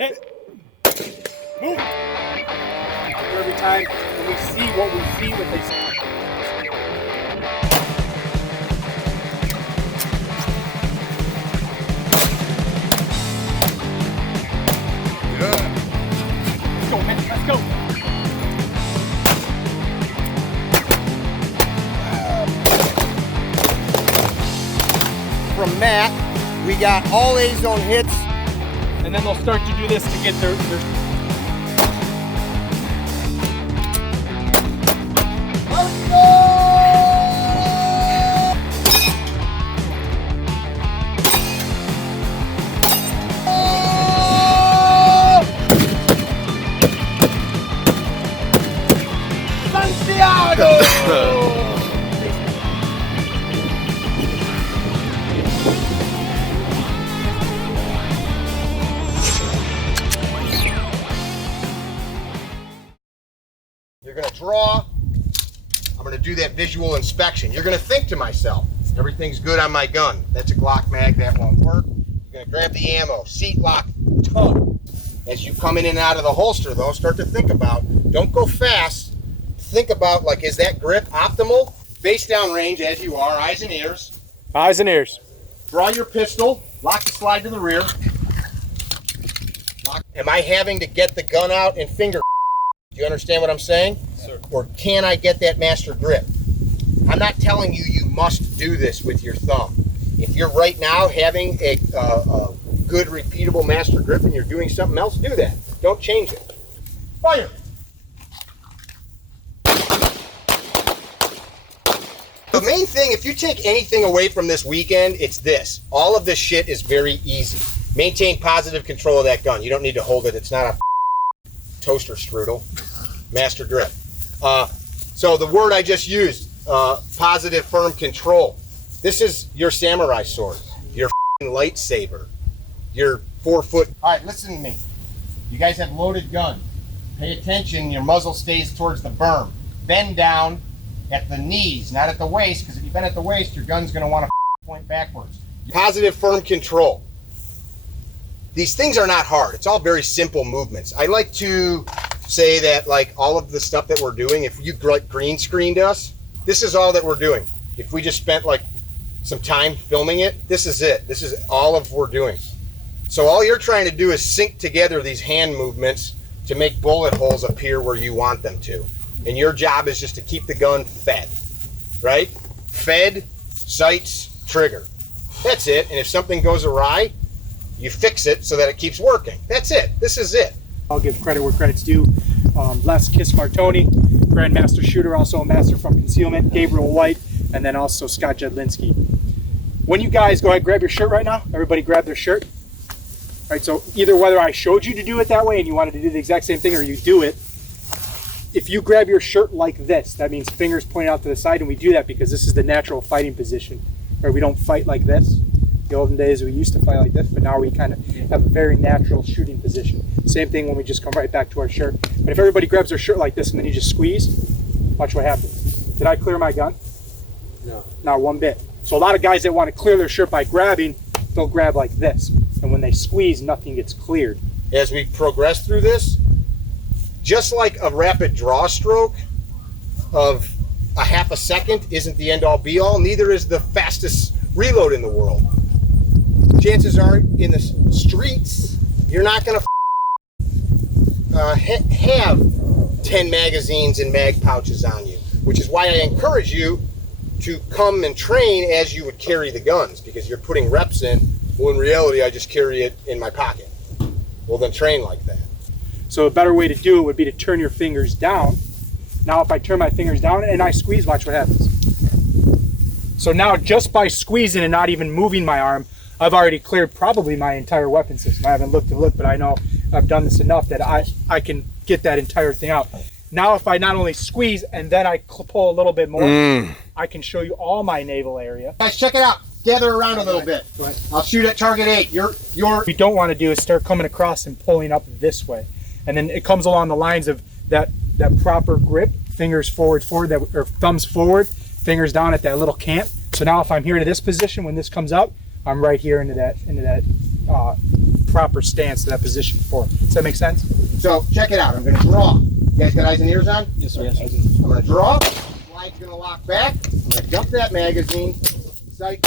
Hit. Move. Every time when we see what we see, what they see. Let's go, man. Let's go. From Matt, we got all A-zone hits. And then they'll start to do this to get their Let's go! Santiago! You're going to draw. I'm going to do that visual inspection. You're going to think to myself, everything's good on my gun. That's a Glock mag, that won't work. You're going to grab the ammo, seat lock, tug. As you come in and out of the holster though, start to think about, don't go fast. Think about, like, is that grip optimal? Face down range as you are, eyes and ears. eyes and ears. Draw your pistol, lock the slide to the rear. Am I having to get the gun out and finger? Do you understand what I'm saying? Sir. Or can I get that master grip? I'm not telling you you must do this with your thumb. If you're right now having a good repeatable master grip and you're doing something else, do that. Don't change it. Fire! The main thing, if you take anything away from this weekend, it's this. All of this shit is very easy. Maintain positive control of that gun. You don't need to hold it. It's not a toaster strudel. Master grip. So the word I just used, positive firm control. This is your samurai sword, your lightsaber, your 4-foot. All right, listen to me. You guys have loaded guns. Pay attention. Your muzzle stays towards the berm. Bend down at the knees, not at the waist, because if you bend at the waist, your gun's going to want to point backwards. Positive firm control. These things are not hard. It's all very simple movements. I like to say that, like, all of the stuff that we're doing, if you like green screened us, this is all that we're doing. If we just spent like some time filming it, this is it. This is all of we're doing. So all you're trying to do is sync together these hand movements to make bullet holes appear where you want them to. And your job is just to keep the gun fed, right? Fed, sights, trigger. That's it. And if something goes awry, you fix it so that it keeps working. That's it. This is it. I'll give credit where credit's due. Les Kiss Martoni, Grandmaster Shooter, also a Master from Concealment, Gabriel White, and then also Scott Jedlinski. When you guys go ahead, grab your shirt right now. Everybody grab their shirt. All right, so either whether I showed you to do it that way and you wanted to do the exact same thing or you do it, if you grab your shirt like this, that means fingers pointing out to the side, and we do that because this is the natural fighting position, where we don't fight like this. The olden days we used to fight like this, but now we kind of have a very natural shooting position. Same thing when we just come right back to our shirt. But if everybody grabs their shirt like this and then you just squeeze, watch what happens. Did I clear my gun? No. Not one bit. So a lot of guys that want to clear their shirt by grabbing, they'll grab like this. And when they squeeze, nothing gets cleared. As we progress through this, just like a rapid draw stroke of a half a second isn't the end all be all, neither is the fastest reload in the world. Chances are in the streets, you're not going to have 10 magazines and mag pouches on you, which is why I encourage you to come and train as you would carry the guns, because you're putting reps in. Well, in reality, I just carry it in my pocket. Well, then train like that. So a better way to do it would be to turn your fingers down. Now if I turn my fingers down and I squeeze, watch what happens. So now just by squeezing and not even moving my arm, I've already cleared probably my entire weapon system. I haven't looked, but I know I've done this enough that I can get that entire thing out. Now if I not only squeeze and then I pull a little bit more, I can show you all my navel area. Guys, check it out. Gather around a little bit. Go ahead. I'll shoot at target 8. What we don't want to do is start coming across and pulling up this way. And then it comes along the lines of that proper grip, fingers forward, or thumbs forward, fingers down at that little cant. So now if I'm here to this position, when this comes up, I'm right here into that proper stance to that position before. Does that make sense? So check it out. I'm going to draw. You guys got eyes and ears on? Yes, sir. Yes. I'm going to draw. Slide's going to lock back. I'm going to dump that magazine. Sight.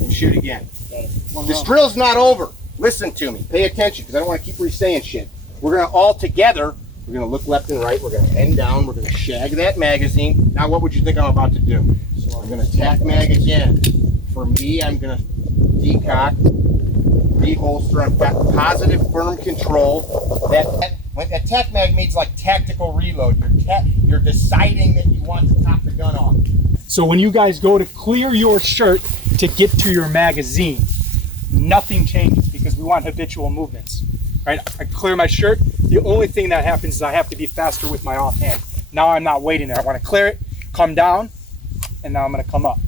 And shoot again. This drill's not over. Listen to me. Pay attention, because I don't want to keep re-saying shit. We're going to all together, we're going to look left and right. We're going to bend down. We're going to shag that magazine. Now what would you think I'm about to do? So I'm going to tack mag again. For me, I'm going to decock, reholster. I've got positive, firm control. That tack mag means like tactical reload. You're deciding that you want to top the gun off. So when you guys go to clear your shirt to get to your magazine, nothing changes because we want habitual movements, right? I clear my shirt. The only thing that happens is I have to be faster with my offhand. Now I'm not waiting there. I want to clear it, come down, and now I'm going to come up.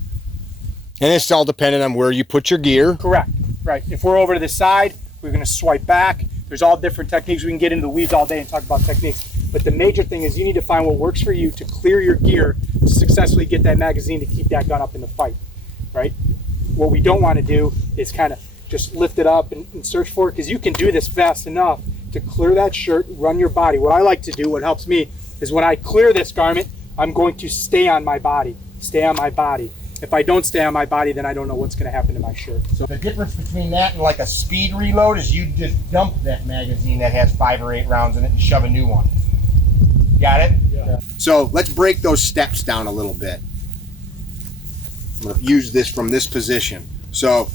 And it's all dependent on where you put your gear. Correct, right. If we're over to the side, we're going to swipe back. There's all different techniques. We can get into the weeds all day and talk about techniques. But the major thing is you need to find what works for you to clear your gear to successfully get that magazine to keep that gun up in the fight, right? What we don't want to do is kind of just lift it up and search for it, because you can do this fast enough to clear that shirt, run your body. What I like to do, what helps me, is when I clear this garment, I'm going to stay on my body, stay on my body. If I don't stay on my body, then I don't know what's going to happen to my shirt. So the difference between that and like a speed reload is you just dump that magazine that has 5 or 8 rounds in it and shove a new one. Got it? Yeah. So let's break those steps down a little bit. I'm going to use this from this position. So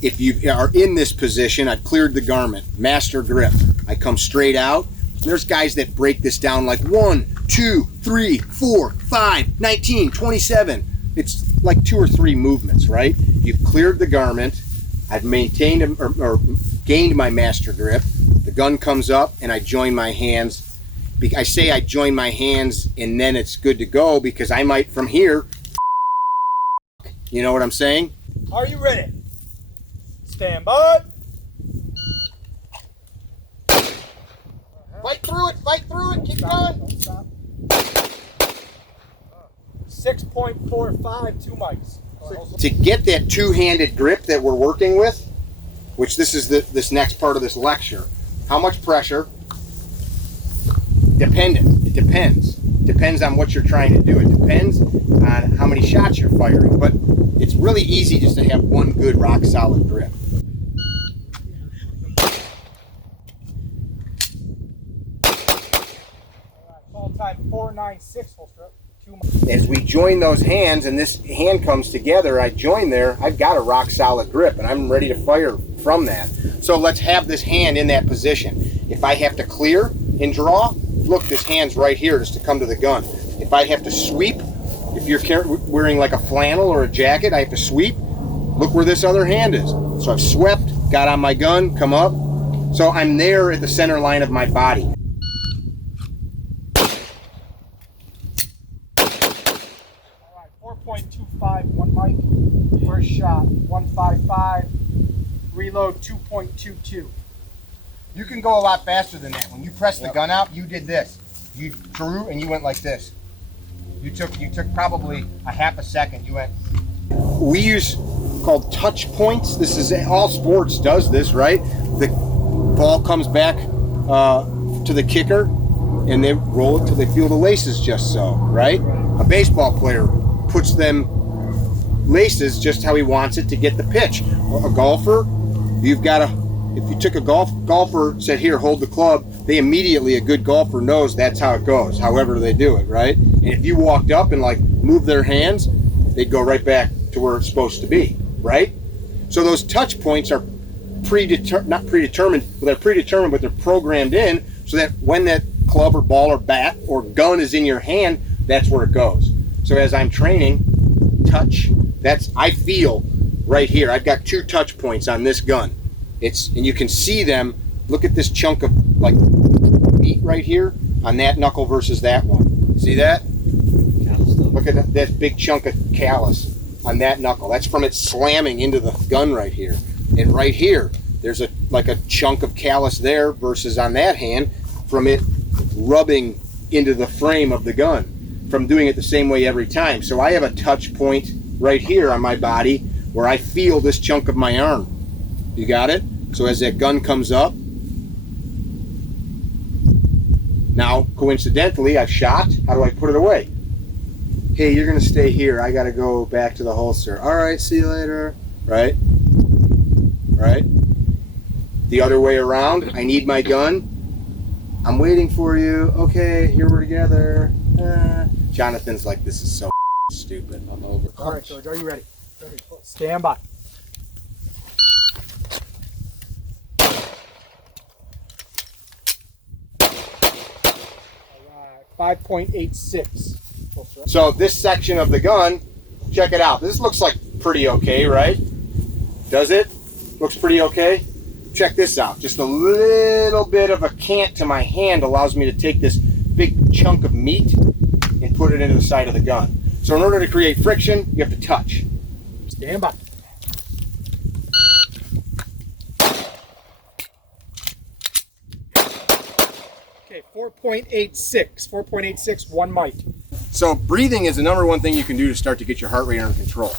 if you are in this position, I've cleared the garment, master grip. I come straight out. There's guys that break this down like 1, 2, 3, 4, 5, 19, 27. It's like 2 or 3 movements, right? You've cleared the garment. I've maintained or gained my master grip. The gun comes up and I join my hands. I say I join my hands and then it's good to go, because I might from here, you know what I'm saying? Are you ready? Stand by. Fight through it, keep going. Don't stop. 6.45, 2 mics. To get that two-handed grip that we're working with, which this is this next part of this lecture, how much pressure? Dependent. It depends. Depends on what you're trying to do. It depends on how many shots you're firing. But it's really easy just to have one good rock solid grip. Full time 496 full strip. As we join those hands and this hand comes together, I join there, I've got a rock solid grip and I'm ready to fire from that. So let's have this hand in that position. If I have to clear and draw, look, this hand's right here just to come to the gun. If I have to sweep, if you're wearing like a flannel or a jacket, I have to sweep, look where this other hand is. So I've swept, got on my gun, come up. So I'm there at the center line of my body. All right, 4.25, 1 mic, first shot, 155, reload 2.22. You can go a lot faster than that. When you press the gun out, you did this. You drew and you went like this. You took probably a half a second. You went. We use called touch points. This is all sports does this, right? The ball comes back to the kicker and they roll it till they feel the laces just so, right? A baseball player puts them laces just how he wants it to get the pitch. A golfer, you've got to. If you took a golfer, said, here, hold the club, they immediately, a good golfer knows that's how it goes, however they do it, right? And if you walked up and like moved their hands, they'd go right back to where it's supposed to be, right? So those touch points are not predetermined, but they're predetermined, but they're programmed in so that when that club or ball or bat or gun is in your hand, that's where it goes. So as I'm training, touch, I feel right here. I've got 2 touch points on this gun. And you can see them. Look at this chunk of like meat right here on that knuckle versus that one. See that? Look at that big chunk of callus on that knuckle. That's from it slamming into the gun right here. And right here, there's like a chunk of callus there versus on that hand from it rubbing into the frame of the gun from doing it the same way every time. So I have a touch point right here on my body where I feel this chunk of my arm. You got it? So as that gun comes up, now coincidentally I've shot. How do I put it away? Hey, you're gonna stay here. I gotta go back to the holster. All right, see you later. Right? Right? The other way around, I need my gun. I'm waiting for you. Okay, here we're together. Jonathan's like, this is so stupid. I'm over. All right, George, are you ready? Ready. Stand by. All right, 5.86. So this section of the gun, check it out. This looks like pretty okay, right? Does it? Looks pretty okay? Check this out. Just a little bit of a cant to my hand allows me to take this big chunk of meat and put it into the side of the gun. So in order to create friction, you have to touch. Stand by. Okay, 4.86. 4.86, one mic. So breathing is the number one thing you can do to start to get your heart rate under control.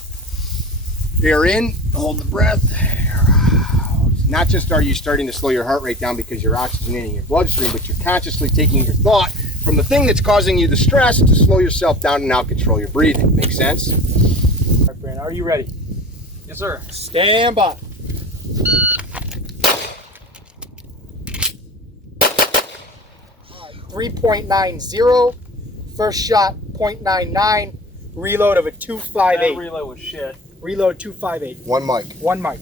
Air in, hold the breath. Air out. Not just are you starting to slow your heart rate down because you're oxygenating your bloodstream, but you're consciously taking your thought from the thing that's causing you the stress to slow yourself down and now control your breathing. Make sense? All right, Brandon, are you ready? Yes, sir. Stand by. All right, 3.90. First shot, 0.99. Reload of a 258. That reload was shit. Reload 258. One mic. One mic.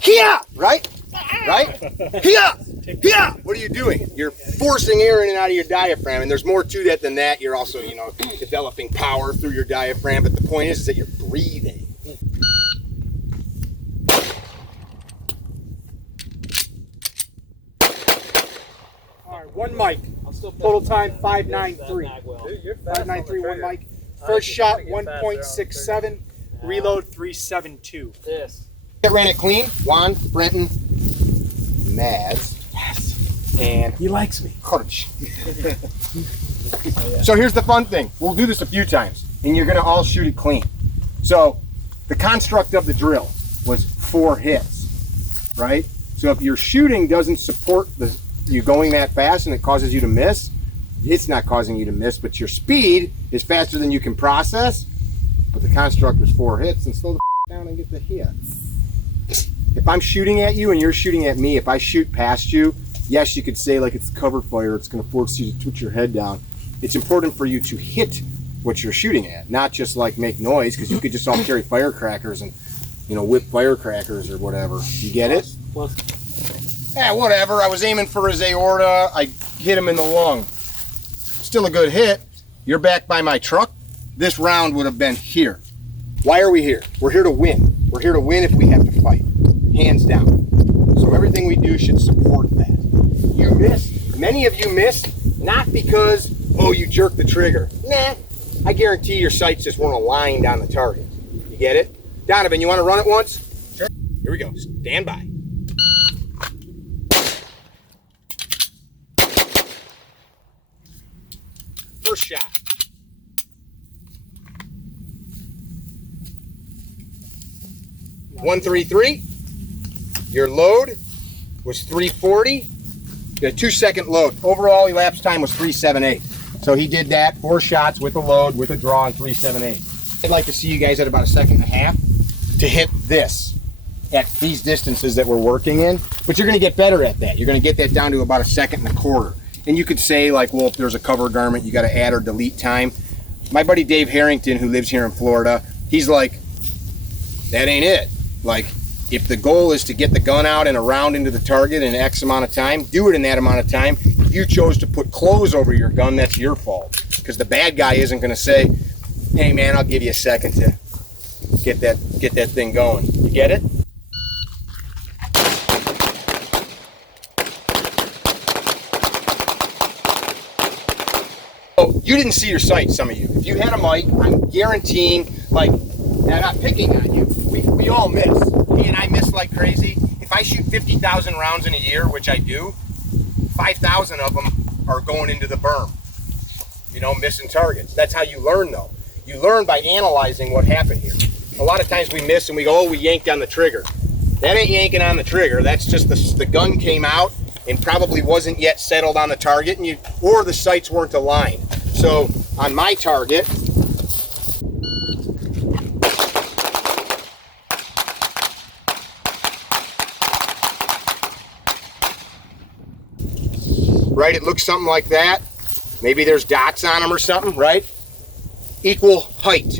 Here! Right? Right? Here! Here! What are you doing? You're forcing air in and out of your diaphragm, and there's more to that than that. You're also, you know, developing power through your diaphragm, but the point is that you're breathing. All right, one mic. Total time 593. 593, one mic. First shot 1.67. Reload 372. This. I ran it clean. Juan, Brenton, Mads. Yes. And He likes me. Coach. So here's the fun thing. We'll do this a few times, and you're going to all shoot it clean. So the construct of the drill was 4 hits, right? So if your shooting doesn't support you going that fast and it causes you to miss, it's not causing you to miss, but your speed is faster than you can process. But the construct was 4 hits, and slow the down and get the hit. If I'm shooting at you and you're shooting at me, if I shoot past you, yes, you could say like it's cover fire, it's going to force you to put your head down. It's important for you to hit what you're shooting at, not just like make noise, because you could just all carry firecrackers and, you know, whip firecrackers or whatever. You get it? Plus. Yeah, whatever. I was aiming for his aorta. I hit him in the lung. Still a good hit. You're back by my truck. This round would have been here. Why are we here? We're here to win. We're here to win if we have to fight. Hands down. So everything we do should support that. You missed. Many of you missed, not because, oh, you jerked the trigger. Nah. I guarantee your sights just weren't aligned on the target. You get it? Donovan, you want to run it once? Sure. Here we go. Stand by. First shot. 133. Your load was 340. A 2-second load. Overall elapsed time was 378. So he did that 4 shots with a load, with a draw, and 378. I'd like to see you guys at about 1.5 seconds to hit this at these distances that we're working in. But you're going to get better at that. You're going to get that down to about 1.25 seconds. And you could say, like, well, if there's a cover garment, you got to add or delete time. My buddy Dave Harrington, who lives here in Florida, he's like, that ain't it. Like, if the goal is to get the gun out and around into the target in X amount of time, do it in that amount of time. If you chose to put clothes over your gun, that's your fault. Because the bad guy isn't going to say, hey, man, I'll give you a second to get that thing going. You get it? Oh, you didn't see your sights, some of you. If you had a mic, I'm guaranteeing, like, I'm not picking on you. We all miss. Me and I miss like crazy. If I shoot 50,000 rounds in a year, which I do, 5,000 of them are going into the berm. You know, missing targets. That's how you learn, though. You learn by analyzing what happened here. A lot of times we miss and we go, oh, we yanked on the trigger. That ain't yanking on the trigger. That's just the gun came out and probably wasn't yet settled on the target, and or the sights weren't aligned. So on my target, right, it looks something like that. Maybe there's dots on them or something, right? Equal height.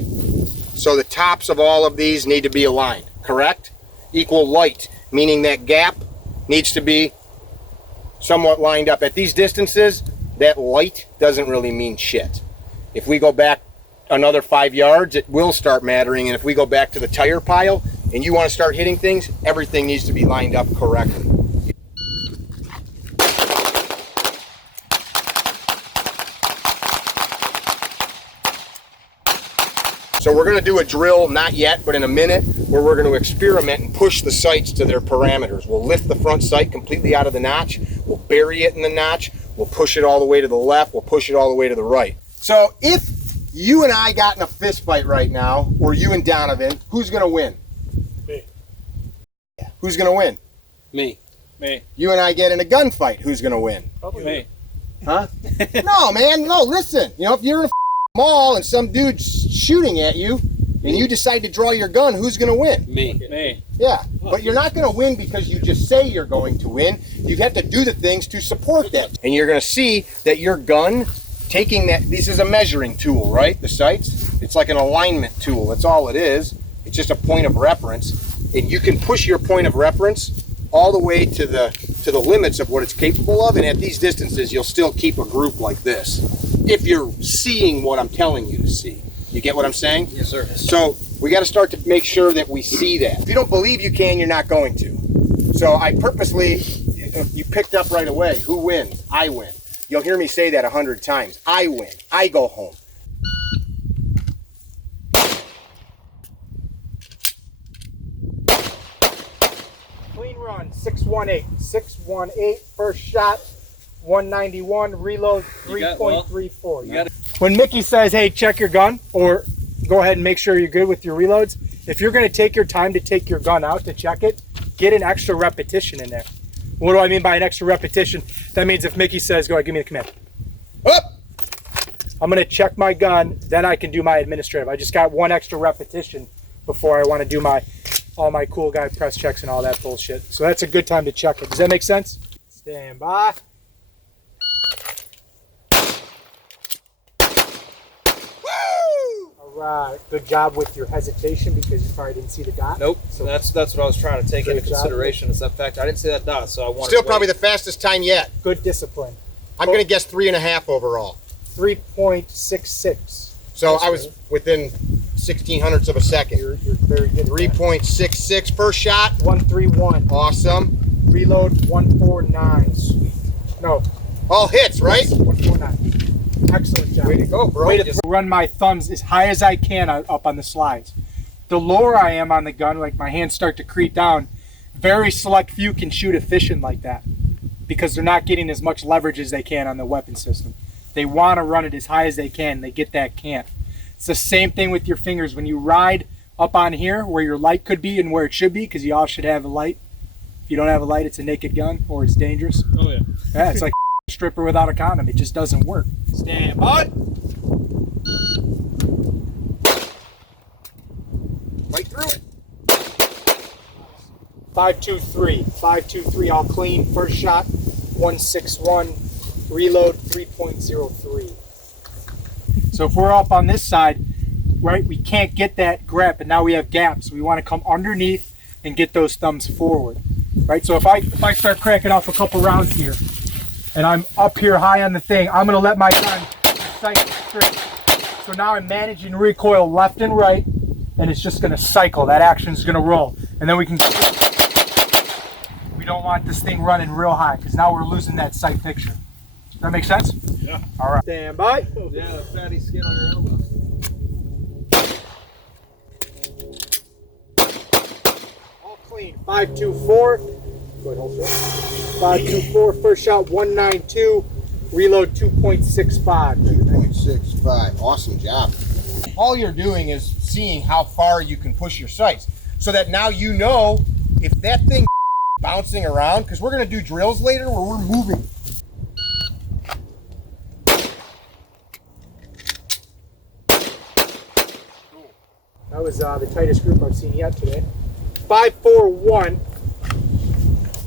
So the tops of all of these need to be aligned, correct? Equal light, meaning that gap needs to be somewhat lined up. At these distances, that light doesn't really mean shit. If we go back another 5 yards, it will start mattering. And if we go back to the tire pile and you want to start hitting things, everything needs to be lined up correctly. So we're going to do a drill, not yet, but in a minute, where we're going to experiment and push the sights to their parameters. We'll lift the front sight completely out of the notch. We'll bury it in the notch. We'll push it all the way to the left. We'll push it all the way to the right. So if you and I got in a fist fight right now, or you and Donovan, who's going to win? Me. Who's going to win? Me. Me. You and I get in a gunfight, who's going to win? Probably Me. Huh? No, man. No, listen. You know, if you're in a mall and some dude's shooting at you and you decide to draw your gun, who's going to win? Me. Me. Yeah, but you're not going to win because you just say you're going to win. You have to do the things to support that. And you're going to see that your gun, taking that, this is a measuring tool, right? The sights, it's like an alignment tool. That's all it is. It's just a point of reference. And you can push your point of reference all the way to the limits of what it's capable of. And at these distances, you'll still keep a group like this, if you're seeing what I'm telling you to see. You get what I'm saying? Yes, sir. So we got to start to make sure that we see that. If you don't believe you can, you're not going to. So I purposely, you picked up right away. Who wins? I win. You'll hear me say that 100 times. I win. I go home. Clean run, 618. 618, first shot, 191, reload, You got- well, 3.34. you got it. When Mickey says, hey, check your gun, or go ahead and make sure you're good with your reloads, if you're going to take your time to take your gun out to check it, get an extra repetition in there. What do I mean by an extra repetition? That means if Mickey says, go ahead, give me the command. Up! I'm going to check my gun, then I can do my administrative. I just got one extra repetition before I want to do all my cool guy press checks and all that bullshit. So that's a good time to check it. Does that make sense? Stand by. Right. Good job with your hesitation because you probably didn't see the dot. Nope. So That's what I was trying to take Great into job. consideration is that fact I didn't see that dot, so I wanted Still to probably wait. the fastest time yet. good discipline. I'm going to guess 3.5 overall. 3.66. So That's I was good. within 1600ths of a second. You're very good. 3.66 first shot. 131. Awesome. Reload 149. Sweet. No. All hits, right? 149. Excellent job. Way to go, bro. Way to run my thumbs as high as I can up on the slides. The lower I am on the gun, like my hands start to creep down, very select few can shoot efficient like that because they're not getting as much leverage as they can on the weapon system. They want to run it as high as they can. They get that can't. It's the same thing with your fingers. When you ride up on here where your light could be and where it should be, because you all should have a light. If you don't have a light, it's a naked gun or it's dangerous. Oh yeah. Yeah, it's like a stripper without a condom. It just doesn't work. Stand by. Right through it. 523. 523 all clean. First shot 161. Reload 3.03. So if we're up on this side, right, we can't get that grab, and now we have gaps. We want to come underneath and get those thumbs forward. Right? So if I start cracking off a couple rounds here and I'm up here high on the thing, I'm gonna let my gun sight straight. So now I'm managing recoil left and right, and it's just gonna cycle. That action's gonna roll. And then we can, we don't want this thing running real high because now we're losing that sight picture. Does that make sense? Yeah. All right. Stand by. Yeah, the fatty skin on your elbow. All clean. 524. Go ahead, hold it. 524. First shot 192. Reload 2.65. 2.65. Awesome job. All you're doing is seeing how far you can push your sights so that now you know if that thing bouncing around, because we're going to do drills later where we're moving. That was the tightest group I've seen yet today. 541.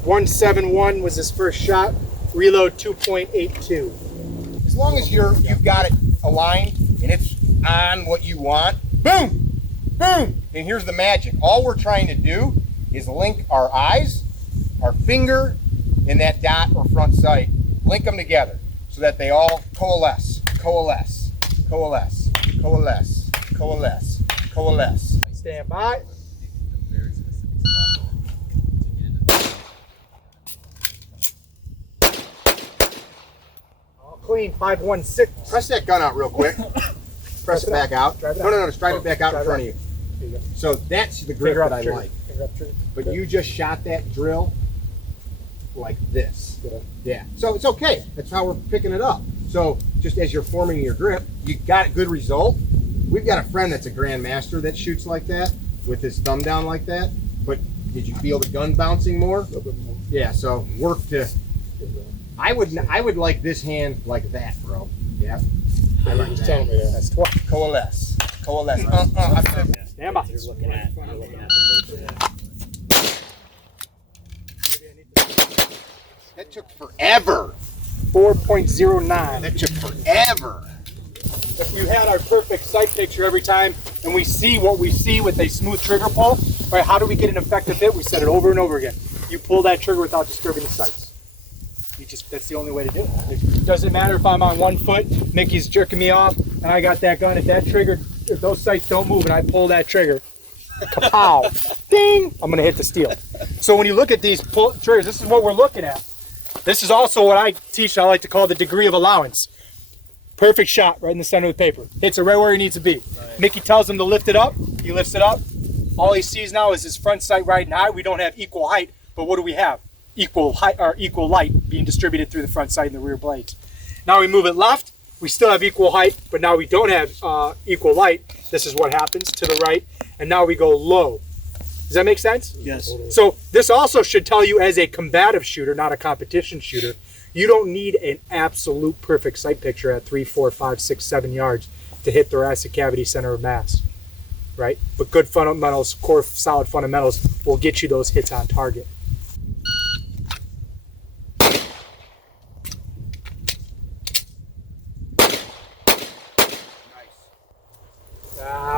171 was his first shot. Reload 2.82. As long as you've got it aligned and it's on what you want, boom, boom. And here's the magic. All we're trying to do is link our eyes, our finger, and that dot or front sight. Link them together so that they all coalesce, coalesce, coalesce, coalesce, coalesce, coalesce. Stand by. All clean. 516. Press that gun out real quick. Press it back out. Drive it No, out. no, no, drive it back out in Drive front it of you. There you go. So that's the grip Finger up that I trigger. like. Finger up trigger. But Good. you just shot that drill like this. Good. Yeah. So it's okay. That's how we're picking it up. So just as you're forming your grip, you got a good result. We've got a friend that's a grandmaster that shoots like that with his thumb down like that. But did you feel the gun bouncing more? A little bit more. Yeah. So work to. I would like this hand like that, bro. Yeah. I like Just that. telling me that. That's 12. Coalesce. Coalesce. Stand by. You're looking at the paper. That took forever. 4.09. That took forever. If you had our perfect sight picture every time and we see what we see with a smooth trigger pull, right, how do we get an effective hit? We set it over and over again. You pull that trigger without disturbing the sights. That's the only way to do it. It doesn't matter if I'm on 1 foot, Mickey's jerking me off, and I got that gun. If that trigger, if those sights don't move and I pull that trigger, kapow, ding, I'm gonna hit the steel. So when you look at these pull triggers, this is what we're looking at. This is also what I teach, I like to call the degree of allowance. Perfect shot right in the center of the paper. Hits it right where he needs to be. Right. Mickey tells him to lift it up. He lifts it up. All he sees now is his front sight right and high. We don't have equal height, but what do we have? Equal height or equal light being distributed through the front sight and the rear blades. Now we move it left. We still have equal height, but now we don't have equal light. This is what happens to the right. And now we go low. Does that make sense? Yes. So this also should tell you as a combative shooter, not a competition shooter, you don't need an absolute perfect sight picture at 3, 4, 5, 6, 7 yards to hit thoracic cavity center of mass, right? But good fundamentals, core solid fundamentals will get you those hits on target.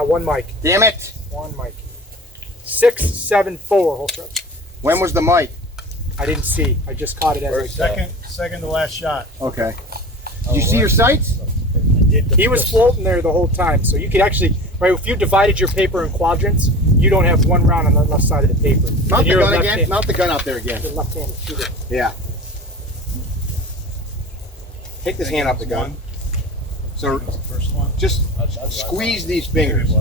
One mic. Damn it. One mic. 674. Holster up. When was the mic? I didn't see. I just caught it as I Second to last shot. Okay. Did you see your sights? He was floating there the whole time, so you could actually, right, if you divided your paper in quadrants, you don't have one round on the left side of the paper. Mount the gun again. Mount the gun out there again. You're a left-handed shooter. Yeah. Take this hand off the gun. So First one. just squeeze these fingers.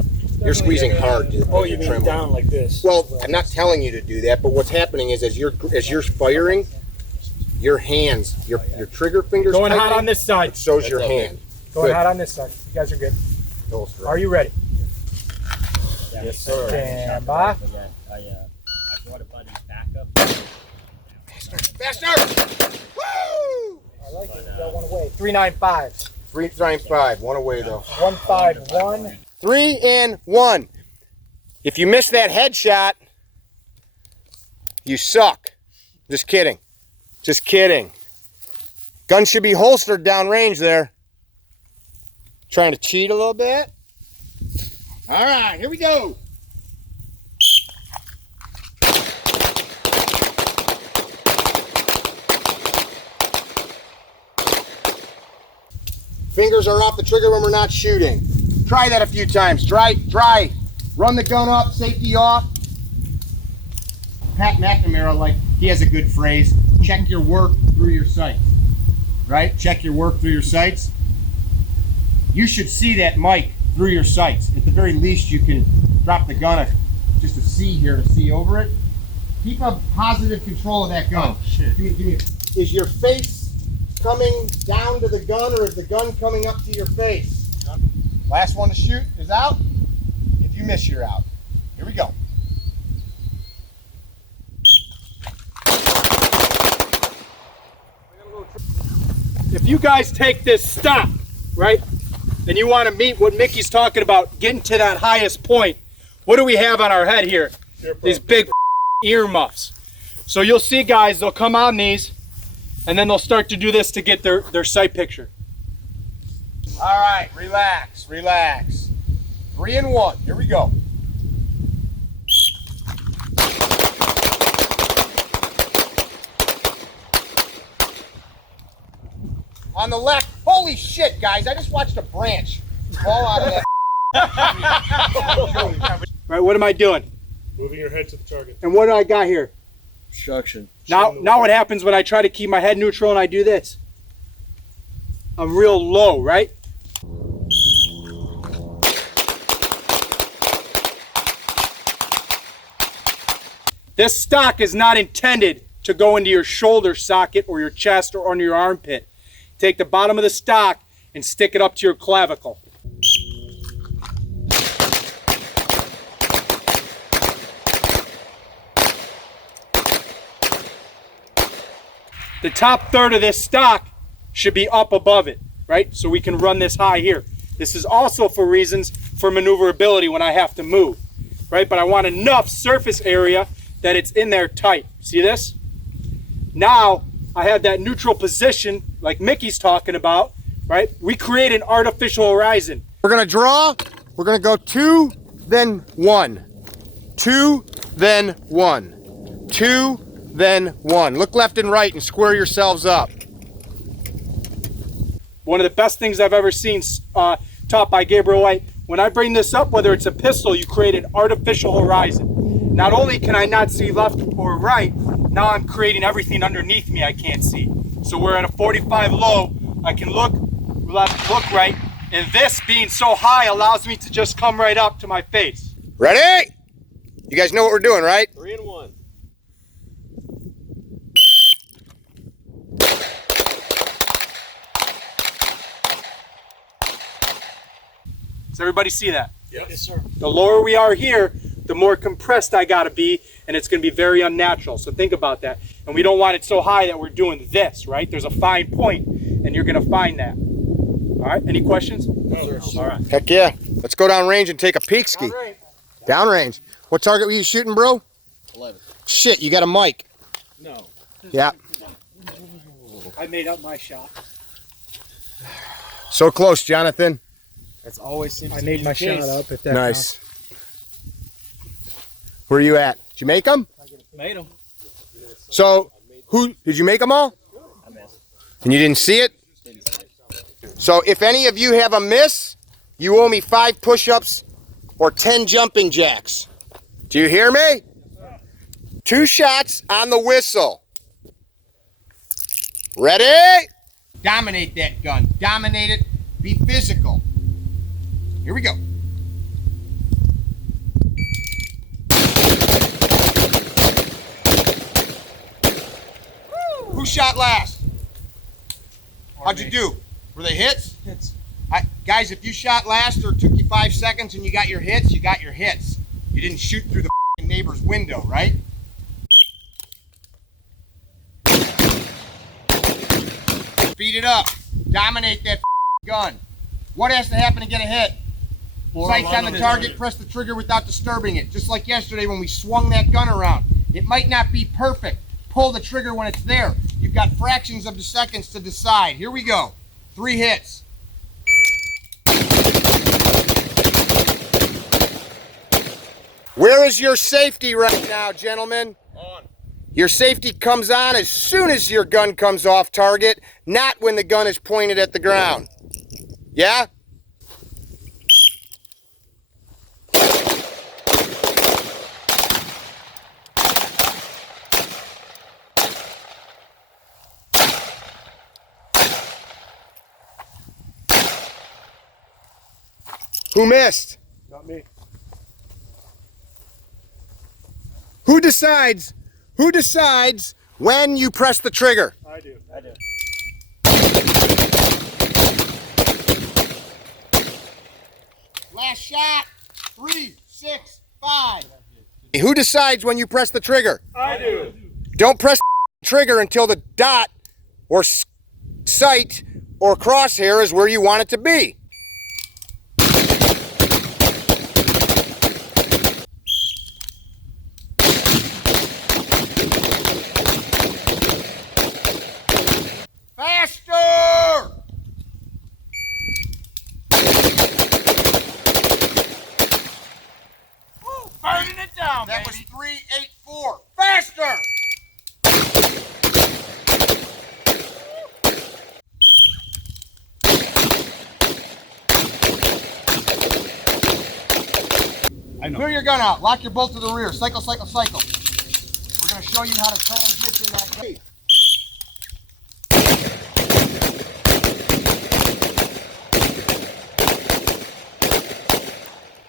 You're squeezing hard, dude. Oh, you mean Trembling. down like this? Well, I'm not telling you to do that, but what's happening is as you're firing, your hands, your trigger fingers Going hot tightening, on this side. so's your hand. Going Good. hot on this side. You guys are good. Holster. Are you ready? Yes, sir. Stand by. I brought a buddy's backup. Faster! Woo! I like it. You got one away. 395. 395. One away though. 151. 3 and 1. If you miss that headshot, you suck. Just kidding. Just kidding. Gun should be holstered downrange there. Trying to cheat a little bit. All right, here we go. Fingers are off the trigger when we're not shooting. Try that a few times. Try. Run the gun up, safety off. Pat McNamara, like, he has a good phrase. Check your work through your sights. Right? Check your work through your sights. You should see that mic through your sights. At the very least, you can drop the gun just a C here to see over it. Keep a positive control of that gun. Oh, shit. Give me. Is your face coming down to the gun, or is the gun coming up to your face? Last one to shoot is out. If you miss, you're out. Here we go. if you guys take this stock, right, and you want to meet what Mickey's talking about, getting to that highest point, what do we have on our head here? These big earmuffs. So you'll see guys, they'll come on these, and then they'll start to do this to get their sight picture. All right, relax, relax. 3 and 1, here we go. On the left, holy shit, guys, I just watched a branch fall out of that. Right, what am I doing? Moving your head to the target. And what do I got here? Obstruction. Now what happens when I try to keep my head neutral and I do this? I'm real low, right? This stock is not intended to go into your shoulder socket or your chest or under your armpit. Take the bottom of the stock and stick it up to your clavicle. The top third of this stock should be up above it, right? So we can run this high here. This is also for reasons for maneuverability when I have to move, right? But I want enough surface area that it's in there tight. See this? Now I have that neutral position like Mickey's talking about, right? We create an artificial horizon. We're gonna draw, we're gonna go 2, then 1. 2, then 1. 2, then 1. Look left and right and square yourselves up. One of the best things I've ever seen taught by Gabriel White. When I bring this up, whether it's a pistol, you create an artificial horizon. Not only can I not see left or right, now I'm creating everything underneath me I can't see. So we're at a 45 low, I can look left, look right, and this being so high allows me to just come right up to my face. Ready? You guys know what we're doing, right? 3 and 1. Does everybody see that? Yes, sir. The lower we are here, the more compressed I gotta be, and it's gonna be very unnatural. So think about that. And we don't want it so high that we're doing this, right? There's a fine point, and you're gonna find that. All right, any questions? No, sir. All right. Heck yeah. Let's go down range and take a peek ski. All right. Down range. What target were you shooting, bro? 11. Shit, you got a mic. No. Yeah. I made up my shot. So close, Jonathan. That's always seems I to made be my the case. shot up. If that Nice. Where are you at? Did you make them? Made him. So, who did you make them all? I missed. And you didn't see it? So, if any of you have a miss, you owe me 5 push-ups or 10 jumping jacks. Do you hear me? 2 shots on the whistle. Ready? Dominate that gun. Dominate it. Be physical. Here we go. Who shot last? How'd you do? Were they hits? Hits. Guys, if you shot last or took you 5 seconds and you got your hits, you got your hits. You didn't shoot through the neighbor's window, right? Speed it up. Dominate that gun. What has to happen to get a hit? Sights on the target, press the trigger without disturbing it. Just like yesterday when we swung that gun around. It might not be perfect. Pull the trigger when it's there. You've got fractions of the seconds to decide. Here we go. 3 hits. Where is your safety right now, gentlemen? On. Your safety comes on as soon as your gun comes off target, not when the gun is pointed at the ground. Yeah? Who missed? Not me. Who decides? Who decides when you press the trigger? I do. I do. Last shot. 3, 6, 5. Who decides when you press the trigger? I do. Don't press the trigger until the dot or sight or crosshair is where you want it to be. Faster! Woo, burning it down, That baby. was 384. Faster! Clear your gun out. Lock your bolt to the rear. Cycle, cycle, cycle. We're going to show you how to transition that gun.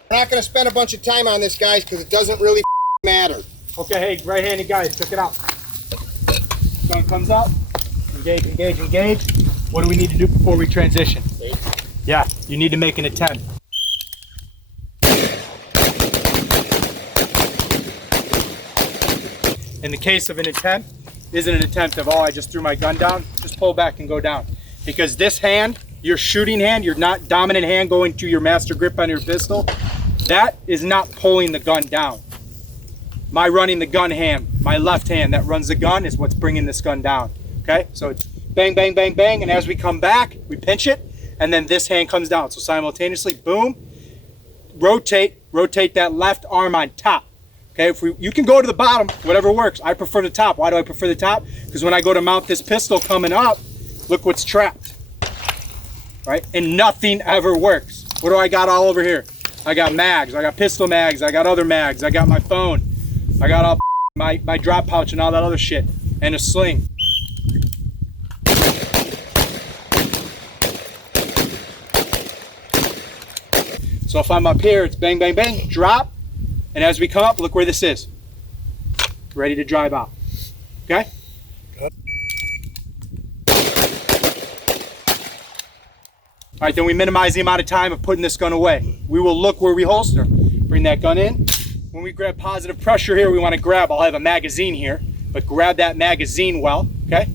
We're not going to spend a bunch of time on this, guys, because it doesn't really matter. Okay, hey, right-handed guys, check it out. Gun comes up. Engage, engage, engage. What do we need to do before we transition? Yeah, you need to make an attempt. In the case of an attempt, isn't an attempt of, oh, I just threw my gun down. Just pull back and go down. Because this hand, your shooting hand, your not dominant hand going to your master grip on your pistol, that is not pulling the gun down. My running the gun hand, my left hand that runs the gun is what's bringing this gun down. Okay, so it's bang, bang, bang, bang, and as we come back, we pinch it, and then this hand comes down. So simultaneously, boom, rotate that left arm on top. Okay, you can go to the bottom, whatever works. I prefer the top. Why do I prefer the top? Because when I go to mount this pistol coming up, look what's trapped, right? And nothing ever works. What do I got all over here? I got mags, I got pistol mags, I got other mags, I got my phone, I got all my drop pouch and all that other shit, and a sling. So if I'm up here, it's bang, bang, bang, drop. And as we come up, look where this is. Ready to drive out. Okay? All right, then we minimize the amount of time of putting this gun away. We will look where we holster. Bring that gun in. When we grab positive pressure here, we want to grab, I'll have a magazine here, but grab that magazine well, okay?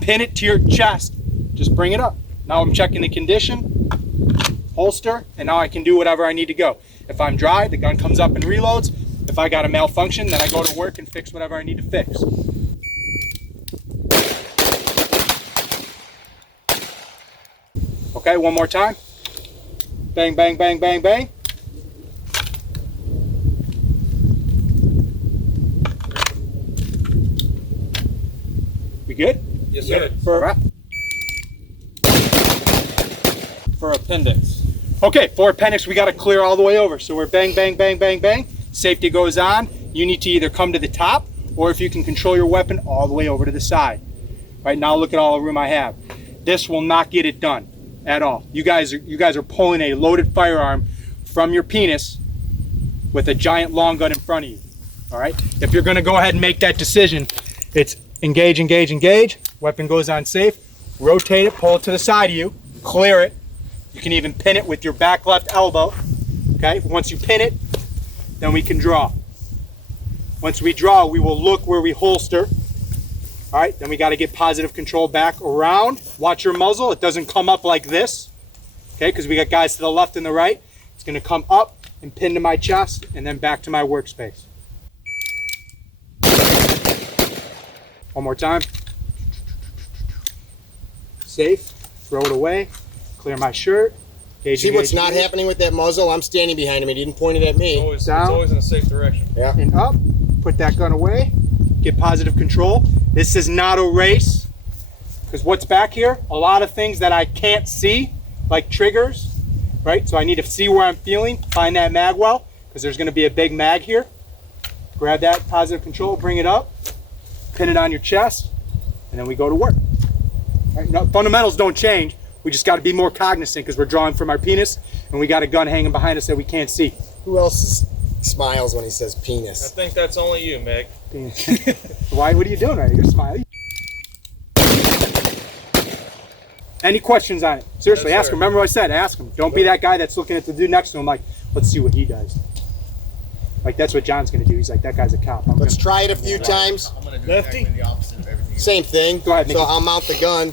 Pin it to your chest. Just bring it up. Now I'm checking the condition, holster, and now I can do whatever I need to go. If I'm dry, the gun comes up and reloads. If I got a malfunction, then I go to work and fix whatever I need to fix. Okay, one more time. Bang, bang, bang, bang, bang. We good? Yes, sir. For appendix. Okay, for appendix, we got to clear all the way over. So we're bang, bang, bang, bang, bang. Safety goes on. You need to either come to the top, or if you can control your weapon, all the way over to the side. Right now, look at all the room I have. This will not get it done at all. You guys are pulling a loaded firearm from your penis with a giant long gun in front of you. All right. If you're going to go ahead and make that decision, it's engage, engage, engage. Weapon goes on safe. Rotate it, pull it to the side of you, clear it. You can even pin it with your back left elbow. Okay. Once you pin it, then we can draw. Once we draw, we will look where we holster. All right, then we got to get positive control back around. Watch your muzzle. It doesn't come up like this, okay, because we got guys to the left and the right. It's going to come up and pin to my chest and then back to my workspace. One more time. Safe. Throw it away. Clear my shirt. Engage, See what's engage, not engage. happening with that muzzle? I'm standing behind him. He didn't point it at me. It's Down. always in a safe direction. Yeah. And up. Put that gun away. Get positive control. This is not a race, because what's back here? A lot of things that I can't see, like triggers, right? So I need to see where I'm feeling, find that mag well, because there's going to be a big mag here. Grab that positive control, bring it up, pin it on your chest, and then we go to work. Right? No, fundamentals don't change. We just got to be more cognizant because we're drawing from our penis, and we got a gun hanging behind us that we can't see. Who else smiles when he says I penis? think that's only you, Meg. Why? What are you doing right here? You're smiling. Any questions on it? Seriously, Yes, ask sir. him. Remember what I said? Ask him. Don't be that guy that's looking at the dude next to him like, let's see what he does. Like, that's what John's going to do. He's like, that guy's a cop. I'm Let's gonna... try it a few times. I'm gonna do Lefty. exactly the opposite of everything. Same thing. Go ahead, So Mickey. I'll mount the gun.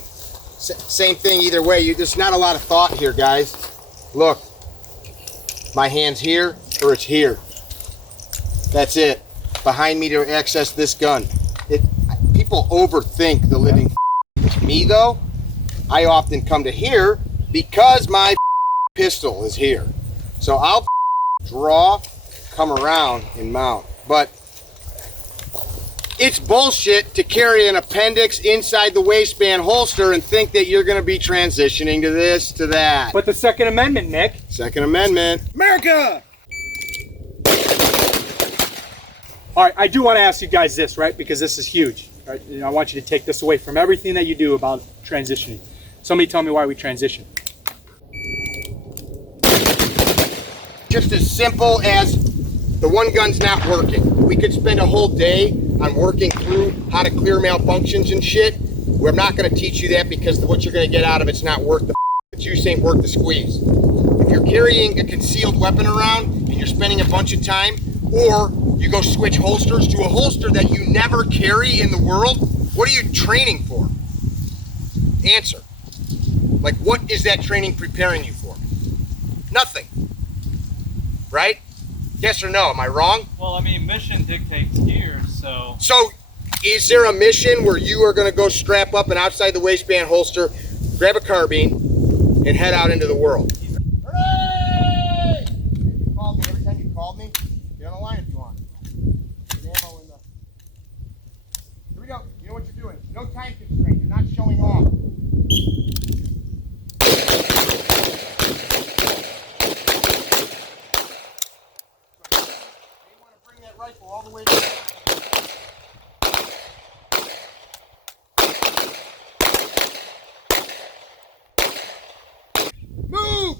Same thing either way. There's not a lot of thought here, guys. Look, my hand's here or it's here. That's it. Behind me to access this gun. People overthink the living. Me though, I often come to here because my pistol is here. So I'll draw, come around, and mount. But it's bullshit to carry an appendix inside the waistband holster and think that you're going to be transitioning to this, to that. But the Second Amendment, Nick. Second Amendment. America! All right, I do want to ask you guys this, right? Because this is huge. Right? I want you to take this away from everything that you do about transitioning. Somebody tell me why we transition. Just as simple as the one gun's not working. We could spend a whole day on working through how to clear malfunctions and shit. We're not going to teach you that because what you're going to get out of it's not worth the juice ain't worth the squeeze. If you're carrying a concealed weapon around and you're spending a bunch of time, or you go switch holsters to a holster that you never carry in the world, what are you training for? Answer. Like, what is that training preparing you for? Nothing. Right? Yes or no? Am I wrong? Well, I mean, mission dictates gear, so... So, is there a mission where you are going to go strap up an outside the waistband holster, grab a carbine, and head out into the world? Hooray! You called me. Every time you called me, get on the line if you want. Ammo in the... Here we go. You know what you're doing. No time constraint. You're not showing off. Rifle all the way down. Move!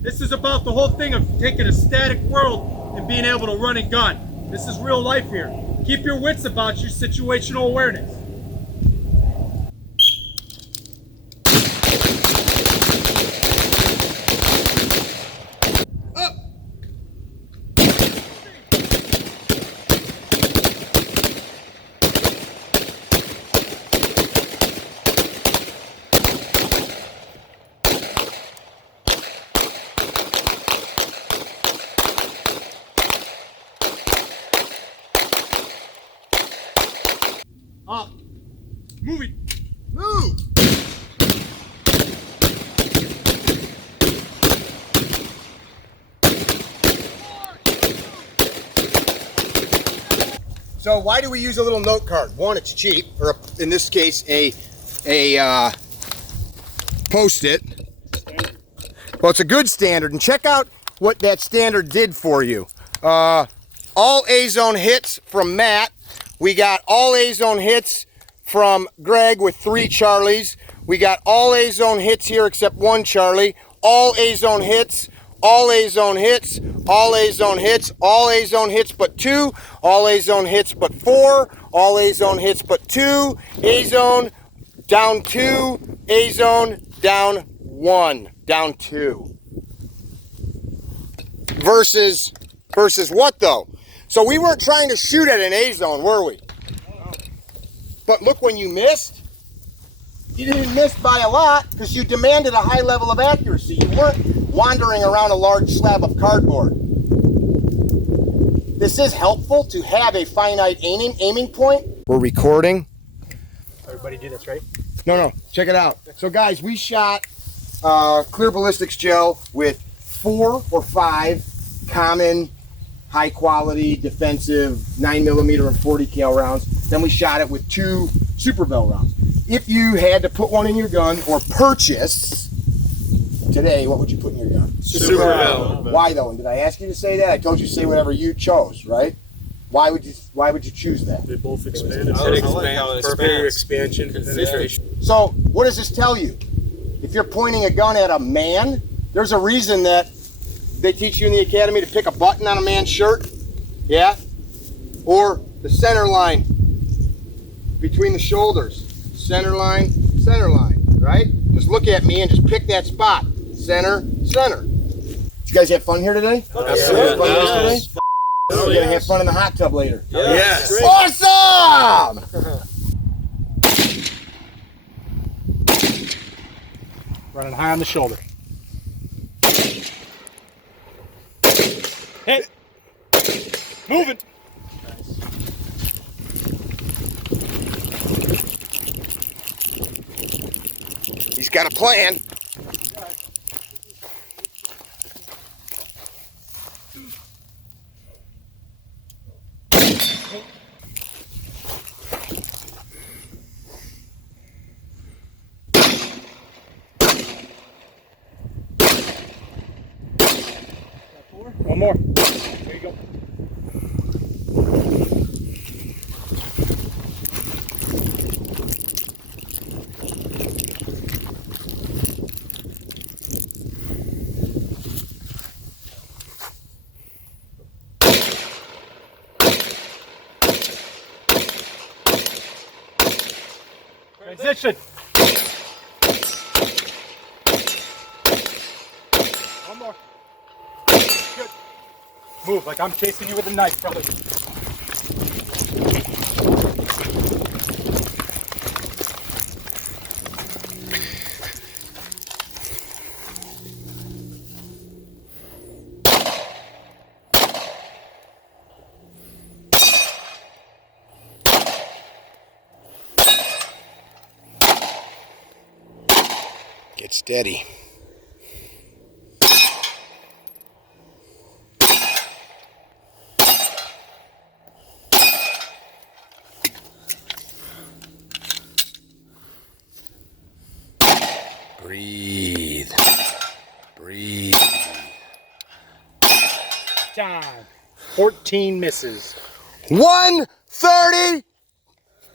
This is about the whole thing of taking a static world and being able to run and gun. This is real life here. Keep your wits about you, situational awareness. Up. Moving. Move! So why do we use a little note card? One, it's cheap, or in this case, a Post-it. Well, it's a good standard, and check out what that standard did for you. All A-zone hits from Matt. We got all A-zone hits from Greg with 3 Charlies. We got all A-zone hits here except 1 Charlie. All A-zone hits, all A-zone hits, all A-zone hits, all A-zone hits but 2, all A-zone hits but 4, all A-zone hits but 2, A-zone down 2, A-zone down 1, down 2. Versus what though? So we weren't trying to shoot at an A-zone, were we? But look, when you missed, you didn't miss by a lot because you demanded a high level of accuracy. You weren't wandering around a large slab of cardboard. This is helpful to have a finite aiming point. We're recording. Everybody do this, right? No, check it out. So guys, we shot clear ballistics gel with 4 or 5 common high quality defensive 9mm and 40 cal rounds. Then we shot it with 2 Super Bell rounds. If you had to put one in your gun or purchase today, what would you put in your gun? Super Bell. Why though? And did I ask you to say that? I told you to say whatever you chose, right? Why would you choose that? They both expanded. Perfect expansion. So what does this tell you? If you're pointing a gun at a man, there's a reason that they teach you in the academy to pick a button on a man's shirt, yeah? Or the center line between the shoulders. Center line, right? Just look at me and just pick that spot. Center, center. Did you guys have fun here today? Absolutely. We're gonna have fun in the hot tub later. Yes. Awesome! Running high on the shoulder. Hit. Moving. He's got a plan. One more. There you go. Transition. One more. Good. Move like I'm chasing you with a knife, brother. Get steady. Breathe. Breathe. Time. 14 misses. 130.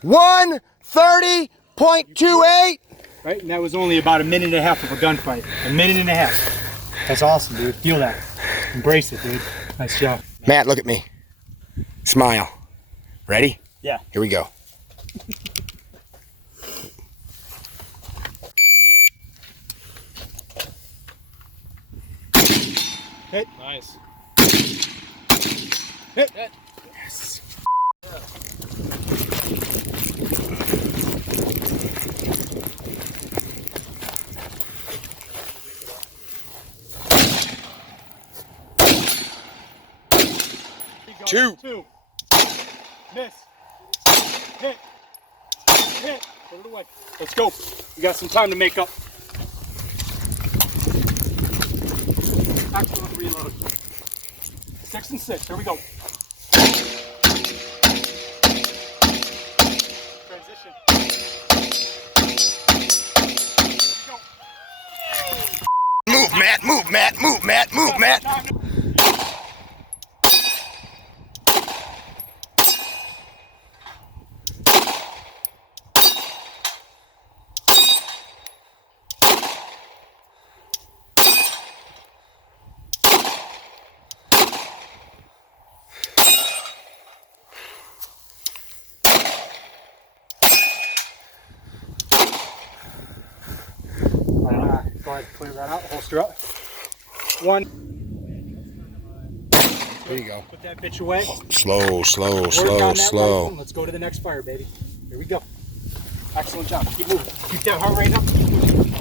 130.28. Right? And that was only about a minute and a half of a gunfight. A minute and a half. That's awesome, dude. Feel that. Embrace it, dude. Nice job. Matt, look at me. Smile. Ready? Yeah. Here we go. Hit. Nice. Hit. Yes. 2. Miss. Hit. Hit. Put it away. Let's go. We got some time to make up. Excellent reload. 6 and 6. Here we go. Transition. Move, Matt. Move, Matt. Move, Matt. Move, Matt. Go ahead, clear that out. Holster up. 1. There you go. Put that bitch away. Slow, slow, Work slow, on that slow. rifle. Let's go to the next fire, baby. Here we go. Excellent job. Keep moving. Keep that heart rate up. Keep moving.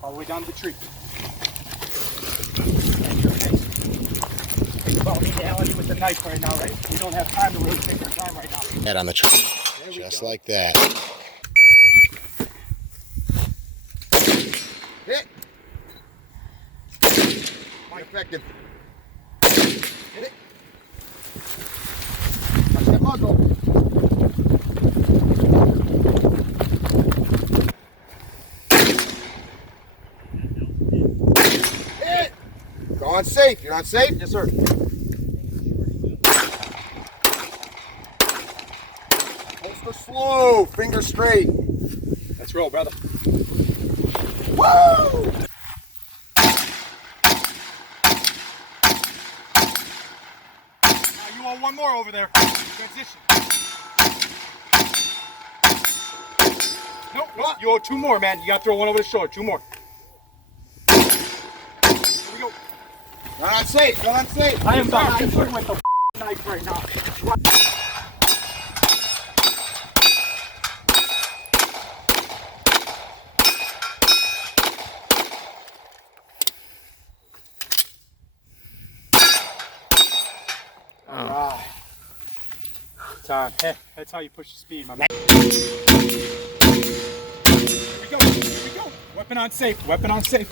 All the way down to the tree. Think about legality with the knife right now, right? We don't have time to really take our time right now. Head on the tree. Just like that. Hit. effective. Hit it. Watch that muzzle. Hit it. Go on safe. You're on safe? Yes, sir. Holster slow. Finger straight. Let's roll, brother. Woo! Now you want one more over there. Transition. Nope, nope. You owe two more, man. You gotta throw one over the shoulder. Two more. Here we go. Run on safe. Run on safe. I am behind you with the knife right now. Alright. Time. Hey, that's how you push the speed, my man. Here we go. Here we go. Weapon on safe. Weapon on safe.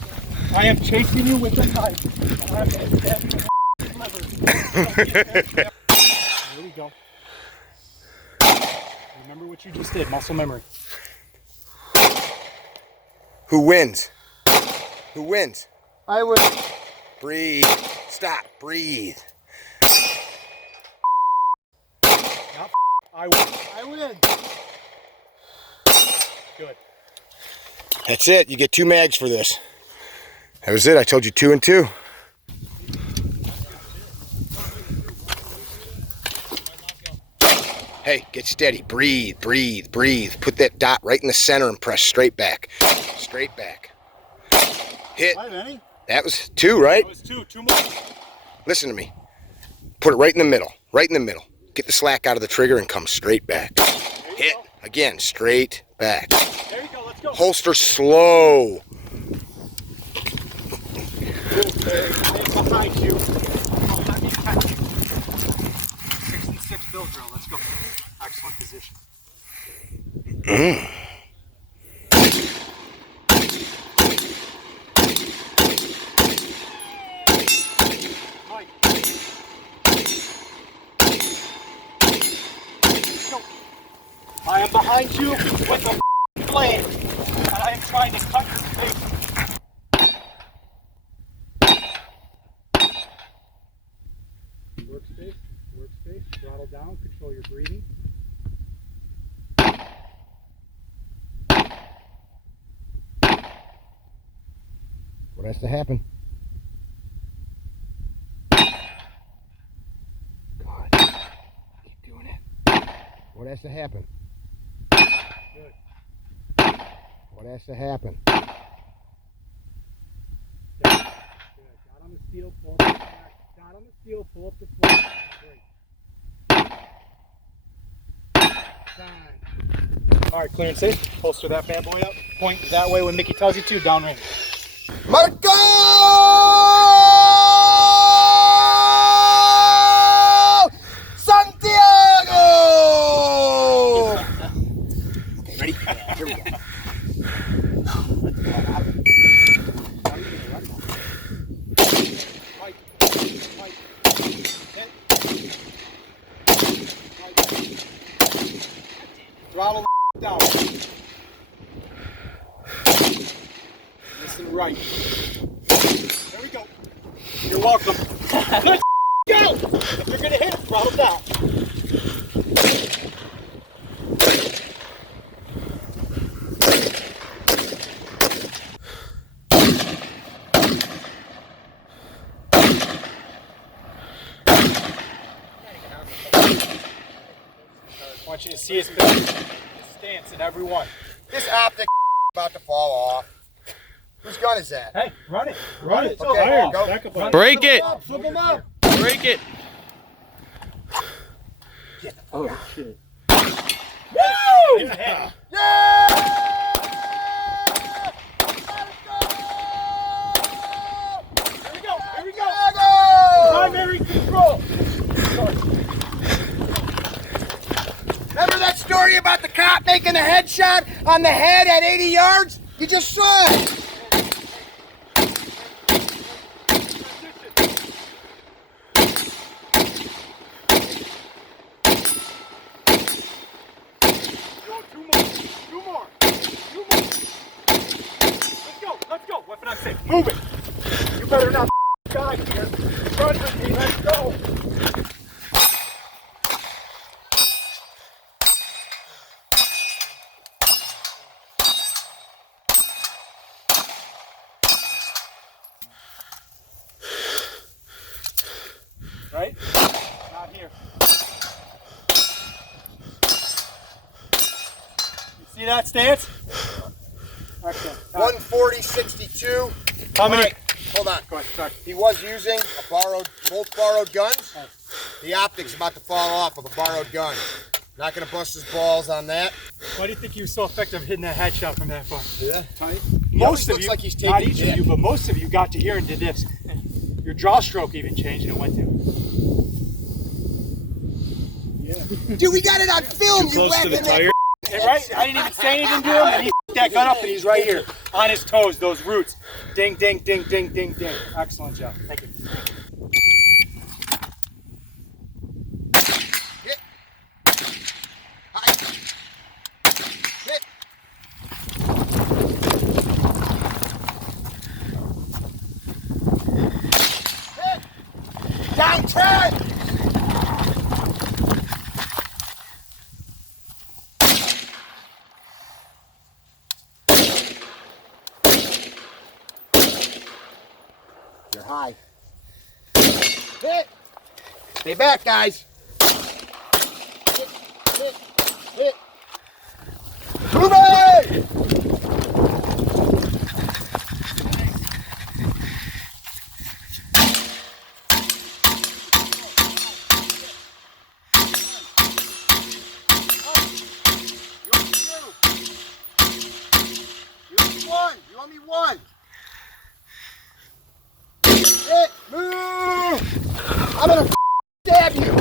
I am chasing you with a knife. I am stabbing you with a lever. There we go. Remember what you just did. Muscle memory. Who wins? Who wins? I would. Breathe. Stop. Breathe. I win. I win. Good. That's it. You get 2 mags for this. That was it. I told you 2 and 2. Hey, get steady. Breathe, breathe, breathe. Put that dot right in the center and press straight back. Straight back. Hit. Hi, Manny. That was 2, right? That was 2. 2 more. Listen to me. Put it right in the middle. Right in the middle. Get the slack out of the trigger and come straight back. Hit. Go. Again, straight back. There you go. Let's go. Holster slow. Behind you. Let me catch you. 6 and 6 bill drill. Let's go. Excellent position. Mike. Let's go. I am behind you with a blade, and I am trying to cut your face. Workspace, throttle down, control your breathing. What has to happen? God. Keep doing it. What has to happen? Good. What has to happen? Good. Got on the steel, pull up the back. Got on the steel, pull up the flat. Great. Time. All right, clear and safe. Holster that bad boy up. Point that way when Mickey tells you to, downrange. Marco! Santiago! Okay, ready? Here we go. Throttle down. Listen right. There we go. You're welcome. Let's go! If you're gonna hit it, throttle down. I want you to see his stance in every one. This optic about to fall off. Whose gun is that? Hey, run it. Run it. Okay, go. Break it. Flip them up. Break it. Oh, shit. Woo! Yeah! Yeah! Here we go. Here we go. Go! Primary control. Remember that story about the cop making a headshot on the head at 80 yards? You just saw it. Move it. You better not die here. Run with me. Let's go. Right? Not here. You see that stance? Excellent. 140.62. How many? Right, hold on. Go ahead, sorry. He was using both borrowed guns. The optic's about to fall off of a borrowed gun. Not gonna bust his balls on that. Why do you think he was so effective hitting that headshot from that far? Yeah. Most of looks you, like he's not taking each of dick. you, but most of you got to here and did this. Your draw stroke even changed and it went through. Dude, we got it on film. You whacking that. Right? I didn't even say anything to him, and he that gun up, and he's right here on his toes. Those roots, ding, ding, ding, ding, ding, ding. Excellent job. Thank you. Hit. High. Hit. Hit. Down 10. You're high. Hit. Stay back, guys. Hit. Hit. Hit. Move it! You owe me one. Hit. Move. I'm gonna stab you.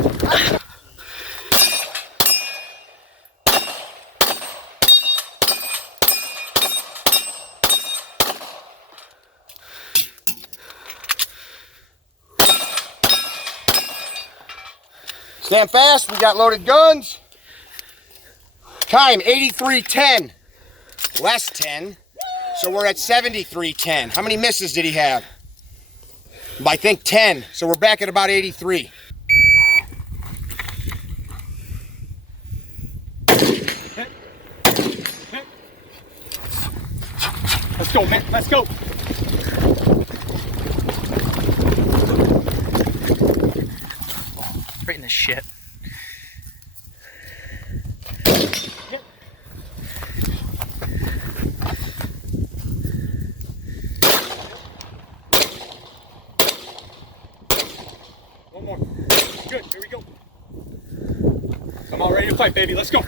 Stand fast. We got loaded guns. Time 83:10. Less 10. So we're at 73:10. How many misses did he have? I think 10. So we're back at about 83. Hit. Hit. Let's go, man. Let's go. Right in the shit. Hit. One more. Good. Here we go. Come on, ready to fight, baby. Let's go.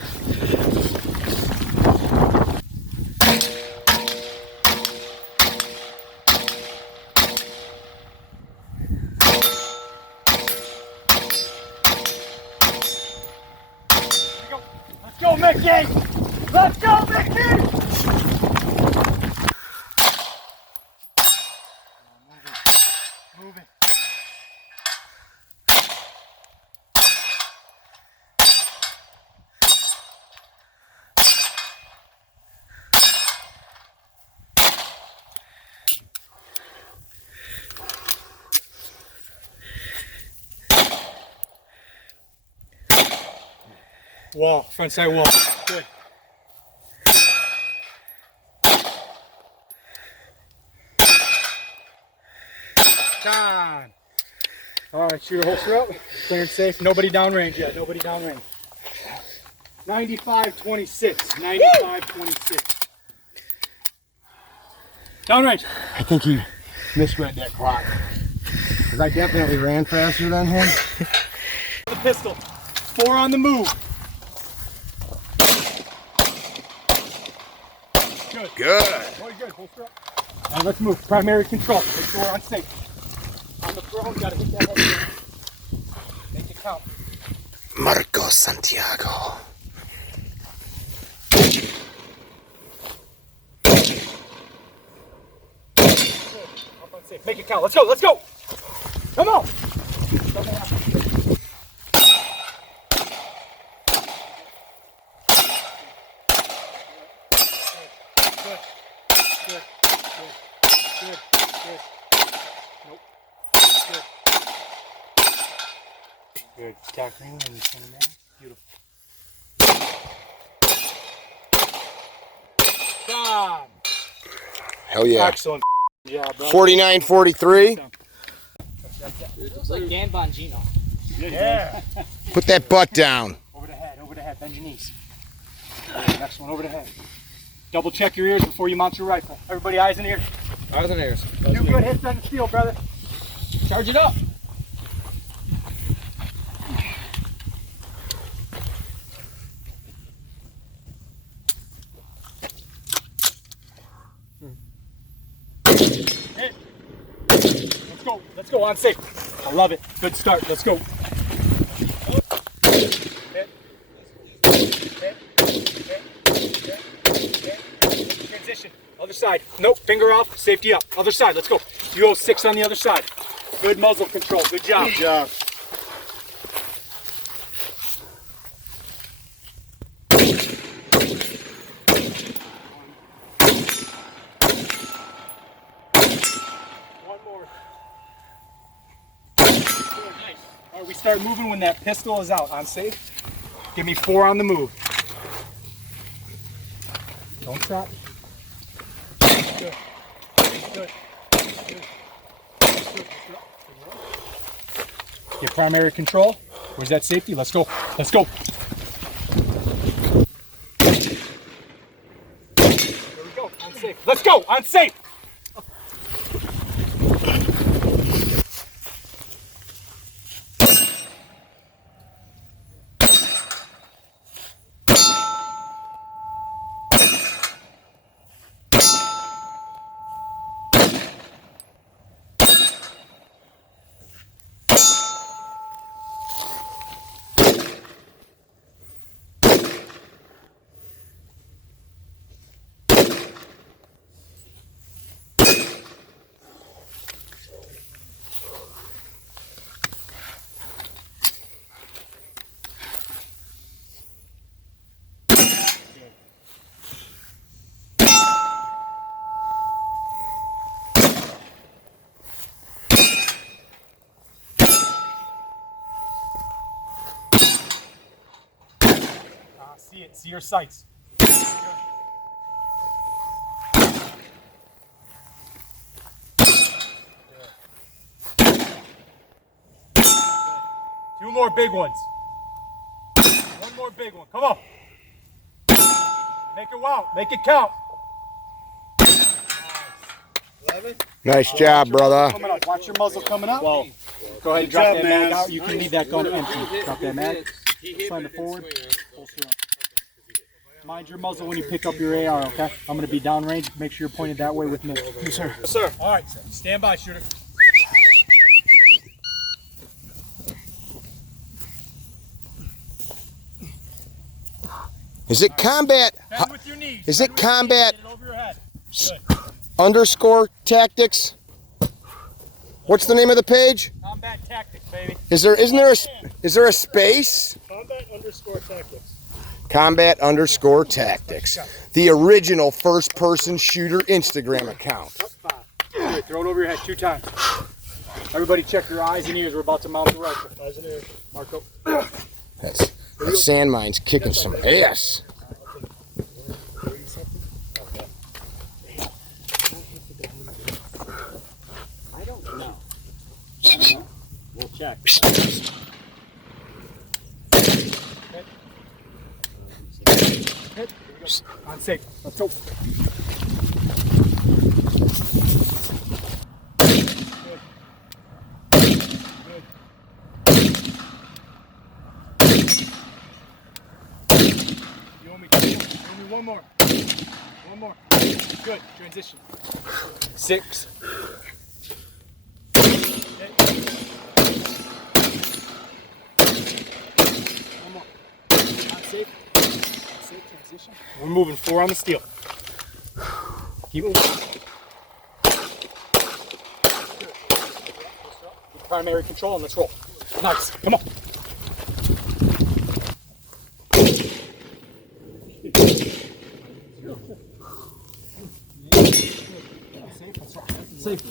Let's go, Mickey! Let's go, Mickey! Move it. Wall, front side wall. Good. Time. All right, shooter, holster up. Cleared safe. Nobody downrange yet. Nobody downrange. 95-26. 95-26. Downrange. I think he misread that clock. Because I definitely ran faster than him. The pistol. 4 on the move. Good. Good. Very good. Holster up. Now let's move. Primary control. Make sure we're on safe. On the throne, gotta hit that head. Make it count. Marco Santiago. Up on safe. Make it count. Let's go. Let's go. Come on. Good. Good. Good. Good. Good. Tackling and center mass. Beautiful. Done. Hell yeah. Excellent job, bro. 49-43. It looks like Dan Bongino. Yeah. Put that butt down. Over the head, bend your knees. Okay, next one, over the head. Double check your ears before you mount your rifle. Everybody, eyes and ears. Eyes and ears. Do good hits on the steel, brother. Charge it up. Hit. Let's go, on safe. I love it. Good start, let's go. Hit. Transition, other side. Nope, finger off, safety up. Other side, let's go. You go 6 on the other side. Good muzzle control, good job. Good job. One more. Good, nice. All right, we start moving when that pistol is out. On safe. Give me 4 on the move. Don't stop. Good. Good. Good. Good. Get primary control. Where's that safety? Let's go. Let's go. There we go. On safe. Let's go. On safe. See it. See your sights. Good. Two more big ones. One more big one. Come on. Make it wow. Make it count. 11. Nice job, brother. Coming up. Watch your muzzle coming up. Well, go ahead and drop that mag out. You can leave that gun empty. Drop that mag. Slide it forward. Holster up. Mind your muzzle when you pick up your AR, okay? I'm going to be downrange. Make sure you're pointed that way with me. Yes, sir. Yes, sir. All right. Stand by, shooter. Is it combat? Bend with your knees. Is it combat Get it over your head. Good. underscore tactics? What's the name of the page? Combat tactics, baby. Is there a space? Combat underscore tactics. Combat underscore tactics. The original first person shooter Instagram account. Good. Throw it over your head 2 times. Everybody check your eyes and ears. We're about to mount the rifle. Eyes and ears. Marco. That sand mine's kicking some ass. I don't know. We'll check. Hit. On safe. Let's go. Good. Good. You want me to give me one more. One more. Good. Transition. 6. Hit. One more. On safe. Transition. We're moving 4 on the steel. Keep moving. Good. Primary control and let's roll. Nice. Come on. Safe.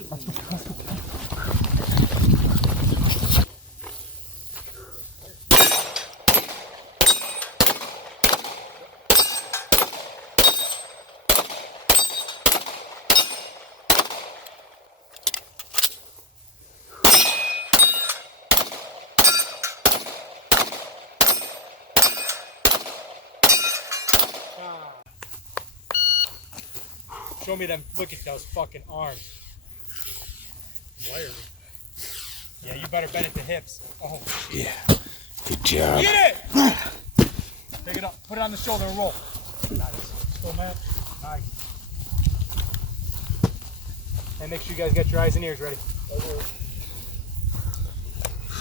Show me them. Look at those fucking arms. Wiry. Yeah, you better bend at the hips. Oh. Yeah. Good job. Get it! Take it up. Put it on the shoulder and roll. Nice. Still, man. Nice. And make sure you guys get your eyes and ears ready.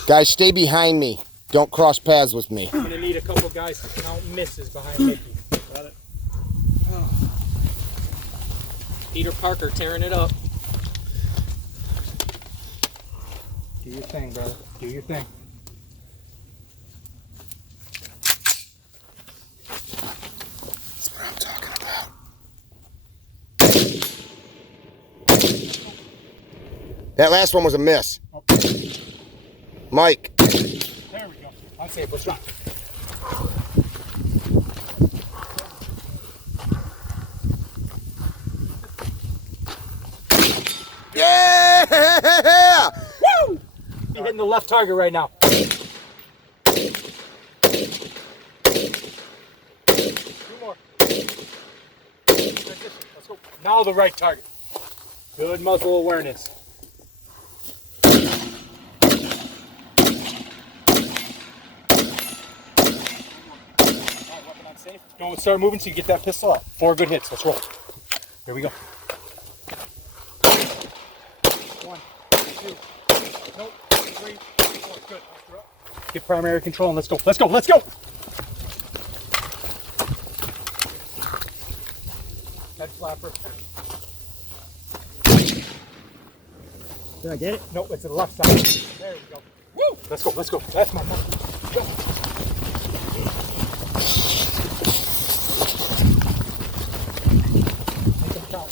Guys, stay behind me. Don't cross paths with me. I'm gonna need a couple guys to count misses behind Mickey. Got it? Oh. Peter Parker tearing it up. Do your thing, brother. Do your thing. That's what I'm talking about. That last one was a miss. Mike. There we go. Unsafe. Let's try. Yeah! Woo! You're hitting the left target right now. Two more. Transition. Let's go. Now the right target. Good muzzle awareness. Weapon unsafe. Don't start moving till you get that pistol out. 4 good hits. Let's roll. Here we go. 1, 2, nope, 3, 4. Good. Get primary control and let's go. Let's go. Let's go. Head flapper. Did I get it? Nope, it's to the left side. There we go. Woo! Let's go. Let's go. That's my money. Go. Make them count.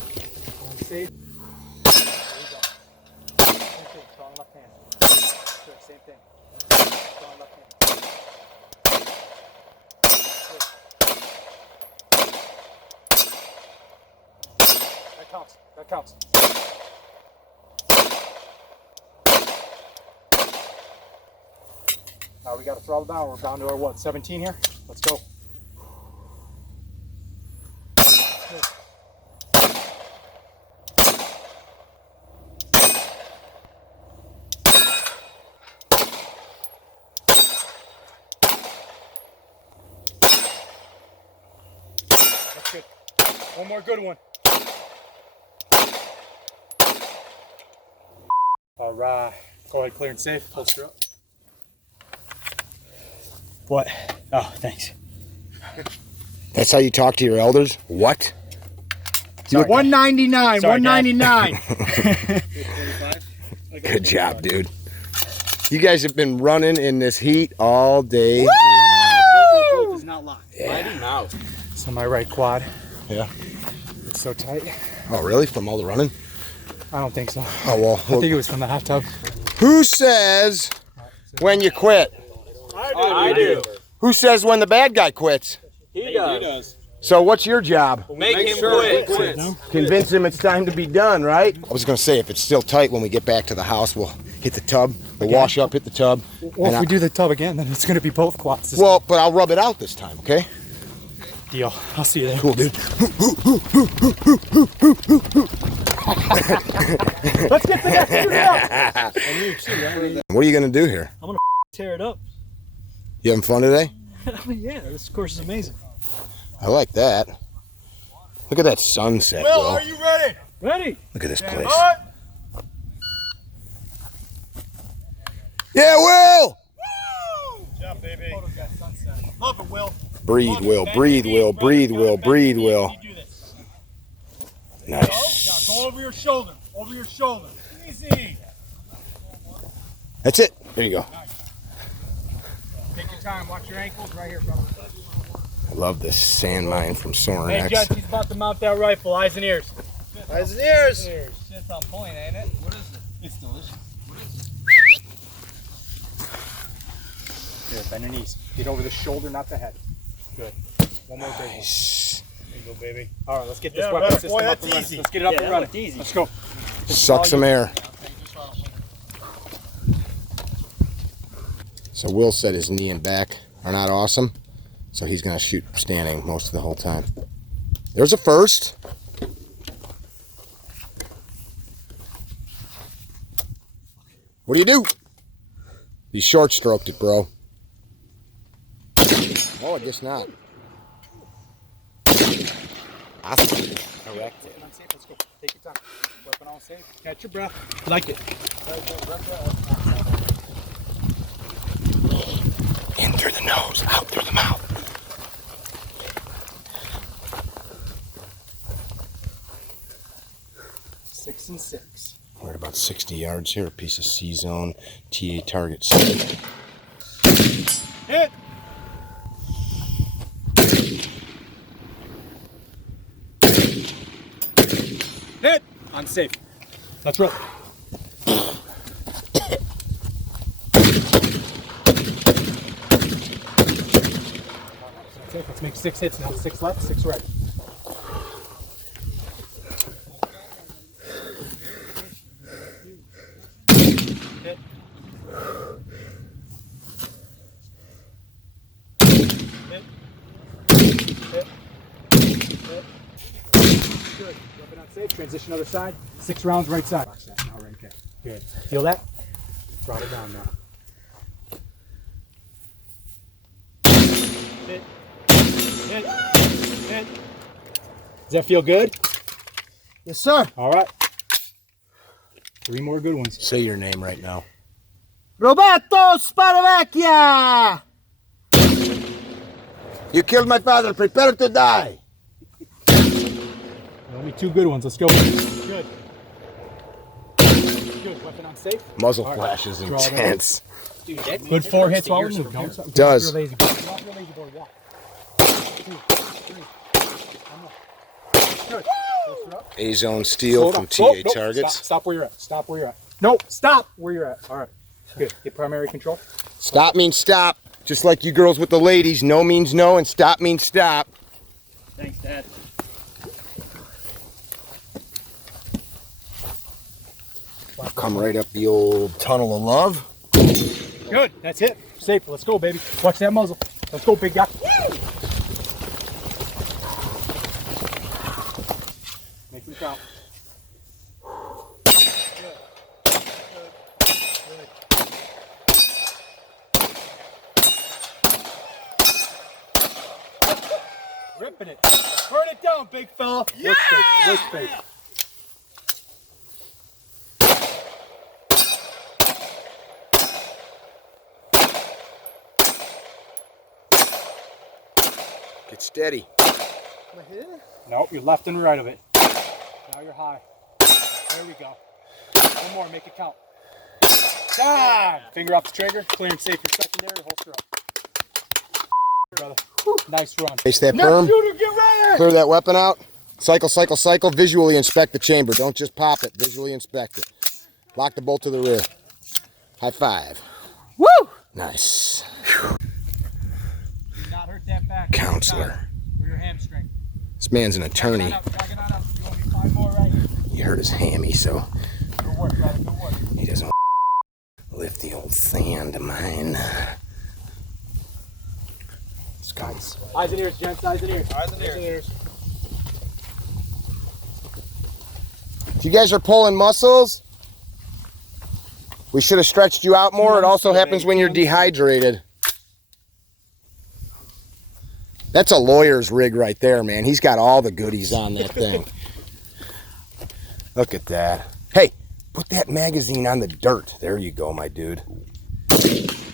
Safe. There we go. Same thing. Strong left hand. Good. Same thing. Strong left hand. Good. That counts. That counts. Now we got to throttle down. We're down to our what? 17 here. Let's go. Good. That's good. One more good one. All right. Go ahead, clear and safe. Holster up. What? Oh, thanks. That's how you talk to your elders? What? Sorry, 199, Sorry, 199. Good job, dude. You guys have been running in this heat all day. Woo! Is not locked. Mighty Mouse. It's on my right quad. Yeah. It's so tight. Oh, really? From all the running? I don't think so. Oh, well. I think it was from the hot tub. Who says when you quit? I do. Who says when the bad guy quits? He does. So what's your job? Make him quit. Convince him it's time to be done, right? I was going to say, if it's still tight when we get back to the house, we'll hit the tub. We'll wash up, hit the tub. Well, if we do the tub again, then it's going to be both quads. Well, but I'll rub it out this time, okay? Deal. I'll see you there. Cool, dude. Let's get the next shooter out. What are you going to do here? Tear it up. You having fun today? I mean, yeah, this course is amazing. I like that. Look at that sunset, Will, Will. are you ready? Ready? Look at this place. Hot. Yeah, Will! Good job, baby. Love it, Will. Breathe, Will. Breathe, Will. Breathe, Will. Breathe, Will. Nice. Go over your shoulder. Over your shoulder. Easy. That's it. There you go. Take your time. Watch your ankles right here, brother. I love this sand mine from Soren Hey, X. Judge, he's about to mount that rifle. Eyes and ears. Eyes and ears. Shit's on point, ain't it? What is it? It's delicious. What is it? Here, bend your knees. Get over the shoulder, not the head. Good. One more good one. Nice. There you go, baby. All right, let's get this weapon system up and running. Let's get it up and running. Easy. Let's go. Suck some air. So Will said his knee and back are not awesome, so he's going to shoot standing most of the whole time. There's a first. What do you do? You short stroked it, bro. Oh, I guess not. Awesome. Correct it. Let's go. Take your time. Weapon all safe. Catch your breath. Like it. In through the nose, out through the mouth. 6 and 6. We're at about 60 yards here. A piece of C-zone. TA target. Hit! Hit! Unsafe. Let's roll. Let's make 6 hits now. 6 left, 6 right. Hit. Hit. Hit. Hit. Good. Weapon unsafe. Transition other side. 6 rounds right side. Watch that now, right? Okay. Good. Feel that? Throttle down now. Hit. Hit. Hit. Does that feel good? Yes, sir. All right. 3 more good ones. Say your name right now. Roberto Sparavecchia! You killed my father. Prepare to die. Only 2 good ones. Let's go. Good. Good. Weapon unsafe. Muzzle All flash is Draw it over. intense. Good 4 hits while we move. Don't Does. Get off your lazy board. Get off your lazy board. Walk. 2, 3. 1 more. Good. Lift it up. A-zone steel Slow from down. TA Whoa, nope. targets. Stop where you're at. Stop where you're at. No, stop where you're at. All right. Good. Get primary control. Stop means stop. Just like you girls with the ladies. No means no and stop means stop. Thanks, Dad. Come right up the old tunnel of love. Good. That's it. Safe. Let's go, baby. Watch that muzzle. Let's go, big guy. Make them count. Ripping it. Burn it down, big fella. Yeah! Look fake. Get steady. Nope, you're left and right of it. Now you're high. There we go. 1 more, make it count. Ah! Finger off the trigger, clearing safe your secondary, holster up. Brother. Nice run. Face that berm. Shooter, get ready! Clear that weapon out. Cycle, cycle, cycle. Visually inspect the chamber. Don't just pop it. Visually inspect it. Lock the bolt to the rear. High five. Woo! Nice. Do not hurt that back. Counselor. For your hamstring. This man's an attorney. Drag it on up. You want me 5 more right here? He hurt his hammy, so Good work, brother. Good work. he doesn't lift the old sand of mine. Guys. Eyes and ears, gents. Eyes and ears. Eyes and ears. If you guys are pulling muscles, we should have stretched you out more. It also happens when you're dehydrated. That's a lawyer's rig right there, man. He's got all the goodies on that thing. Look at that. Hey, put that magazine on the dirt. There you go, my dude.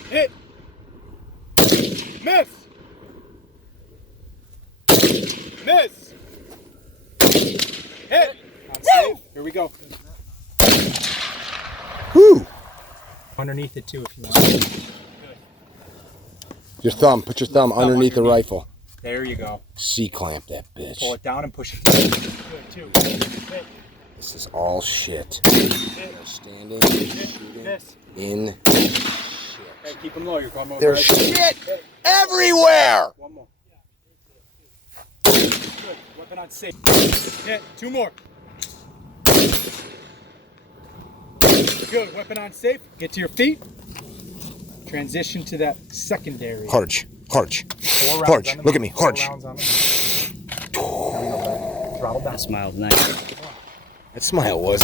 Hit. Miss. Miss. Hit. Unsafe. Here we go. Whew. Underneath it too, if you want. Your thumb. Put your thumb underneath the rifle. There you go. C-clamp that bitch. Pull it down and push it. Good, 2. Hit. This is all shit. Hit. Standing, Hit. shooting, Miss. in. Hey, keep them low. You're going over. There's shit everywhere. 1 more. Good. Weapon on safe. Hit. 2 more. Good. Weapon on safe. Get to your feet. Transition to that secondary. Harge. 4 rounds Harge. on the Look at me. mouth. 4 Harge. rounds on the mouth. There we go, bud. Throttle down. That smile's nice. That smile was.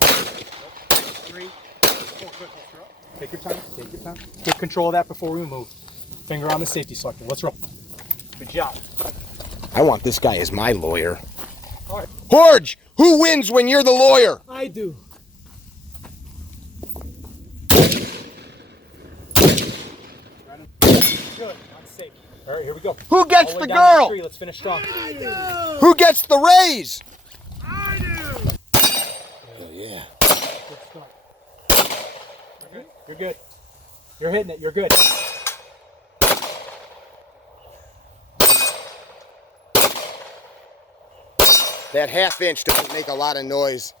3, Take your time. Take your time. Get control of that before we move. Finger on the safety selector. Let's roll. Good job. I want this guy as my lawyer. All right. Horge, who wins when you're the lawyer? I do. Good. I'm safe. All right, here we go. Who gets All the way the down girl? tree. Let's finish strong. Who gets the raise? I do. Oh, yeah. Good start. You're good. You're good. You're hitting it. You're good. That half inch doesn't make a lot of noise.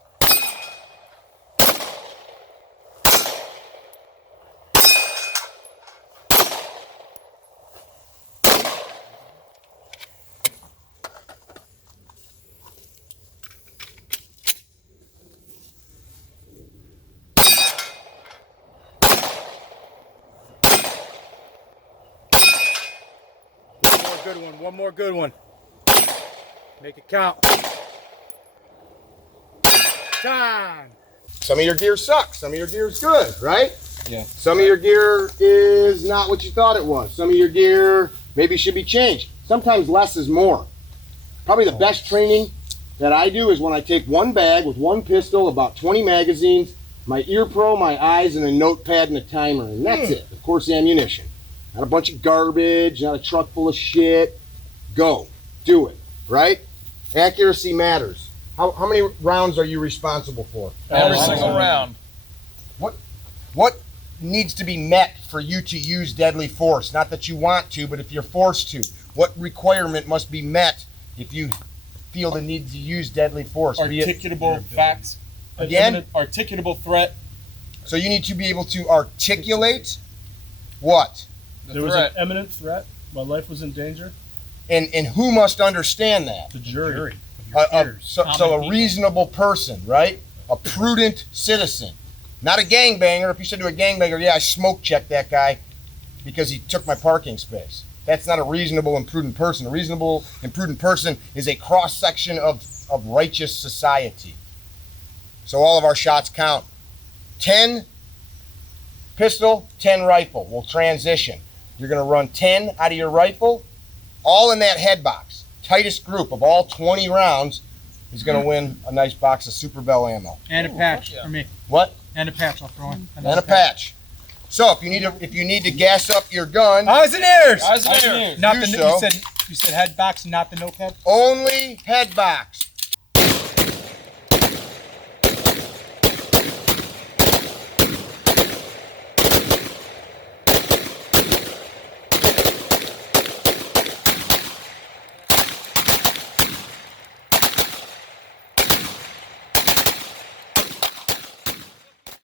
One more good one. One more good one. Make it count. Time. Some of your gear sucks. Some of your gear's good, right? Yeah. Some of your gear is not what you thought it was. Some of your gear maybe should be changed. Sometimes less is more. Probably the best training that I do is when I take one bag with one pistol, about 20 magazines, my ear pro, my eyes, and a notepad and a timer, and that's it. Of course, ammunition. Not a bunch of garbage, not a truck full of shit. Go. Do it, right? Accuracy matters. How many rounds are you responsible for? Every single round. What needs to be met for you to use deadly force? Not that you want to, but if you're forced to. What requirement must be met if you feel the need to use deadly force? Articulable facts. Again? Articulable threat. So you need to be able to articulate what? There was an imminent threat. My life was in danger. And who must understand that? The jury. So a reasonable person, right? A prudent citizen. Not a gangbanger. If you said to a gangbanger, yeah, I smoke checked that guy because he took my parking space. That's not a reasonable and prudent person. A reasonable and prudent person is a cross-section of righteous society. So all of our shots count. 10 pistol, 10 rifle. We'll transition. You're going to run 10 out of your rifle, all in that head box. Tightest group of all 20 rounds is going to win a nice box of Super Bell ammo. And a patch for me. What? And a patch I'll throw in. And a patch. So if you need to gas up your gun, Eyes and ears. Eyes and ears. Not Do the so. you said head box, not the notepad. only head box.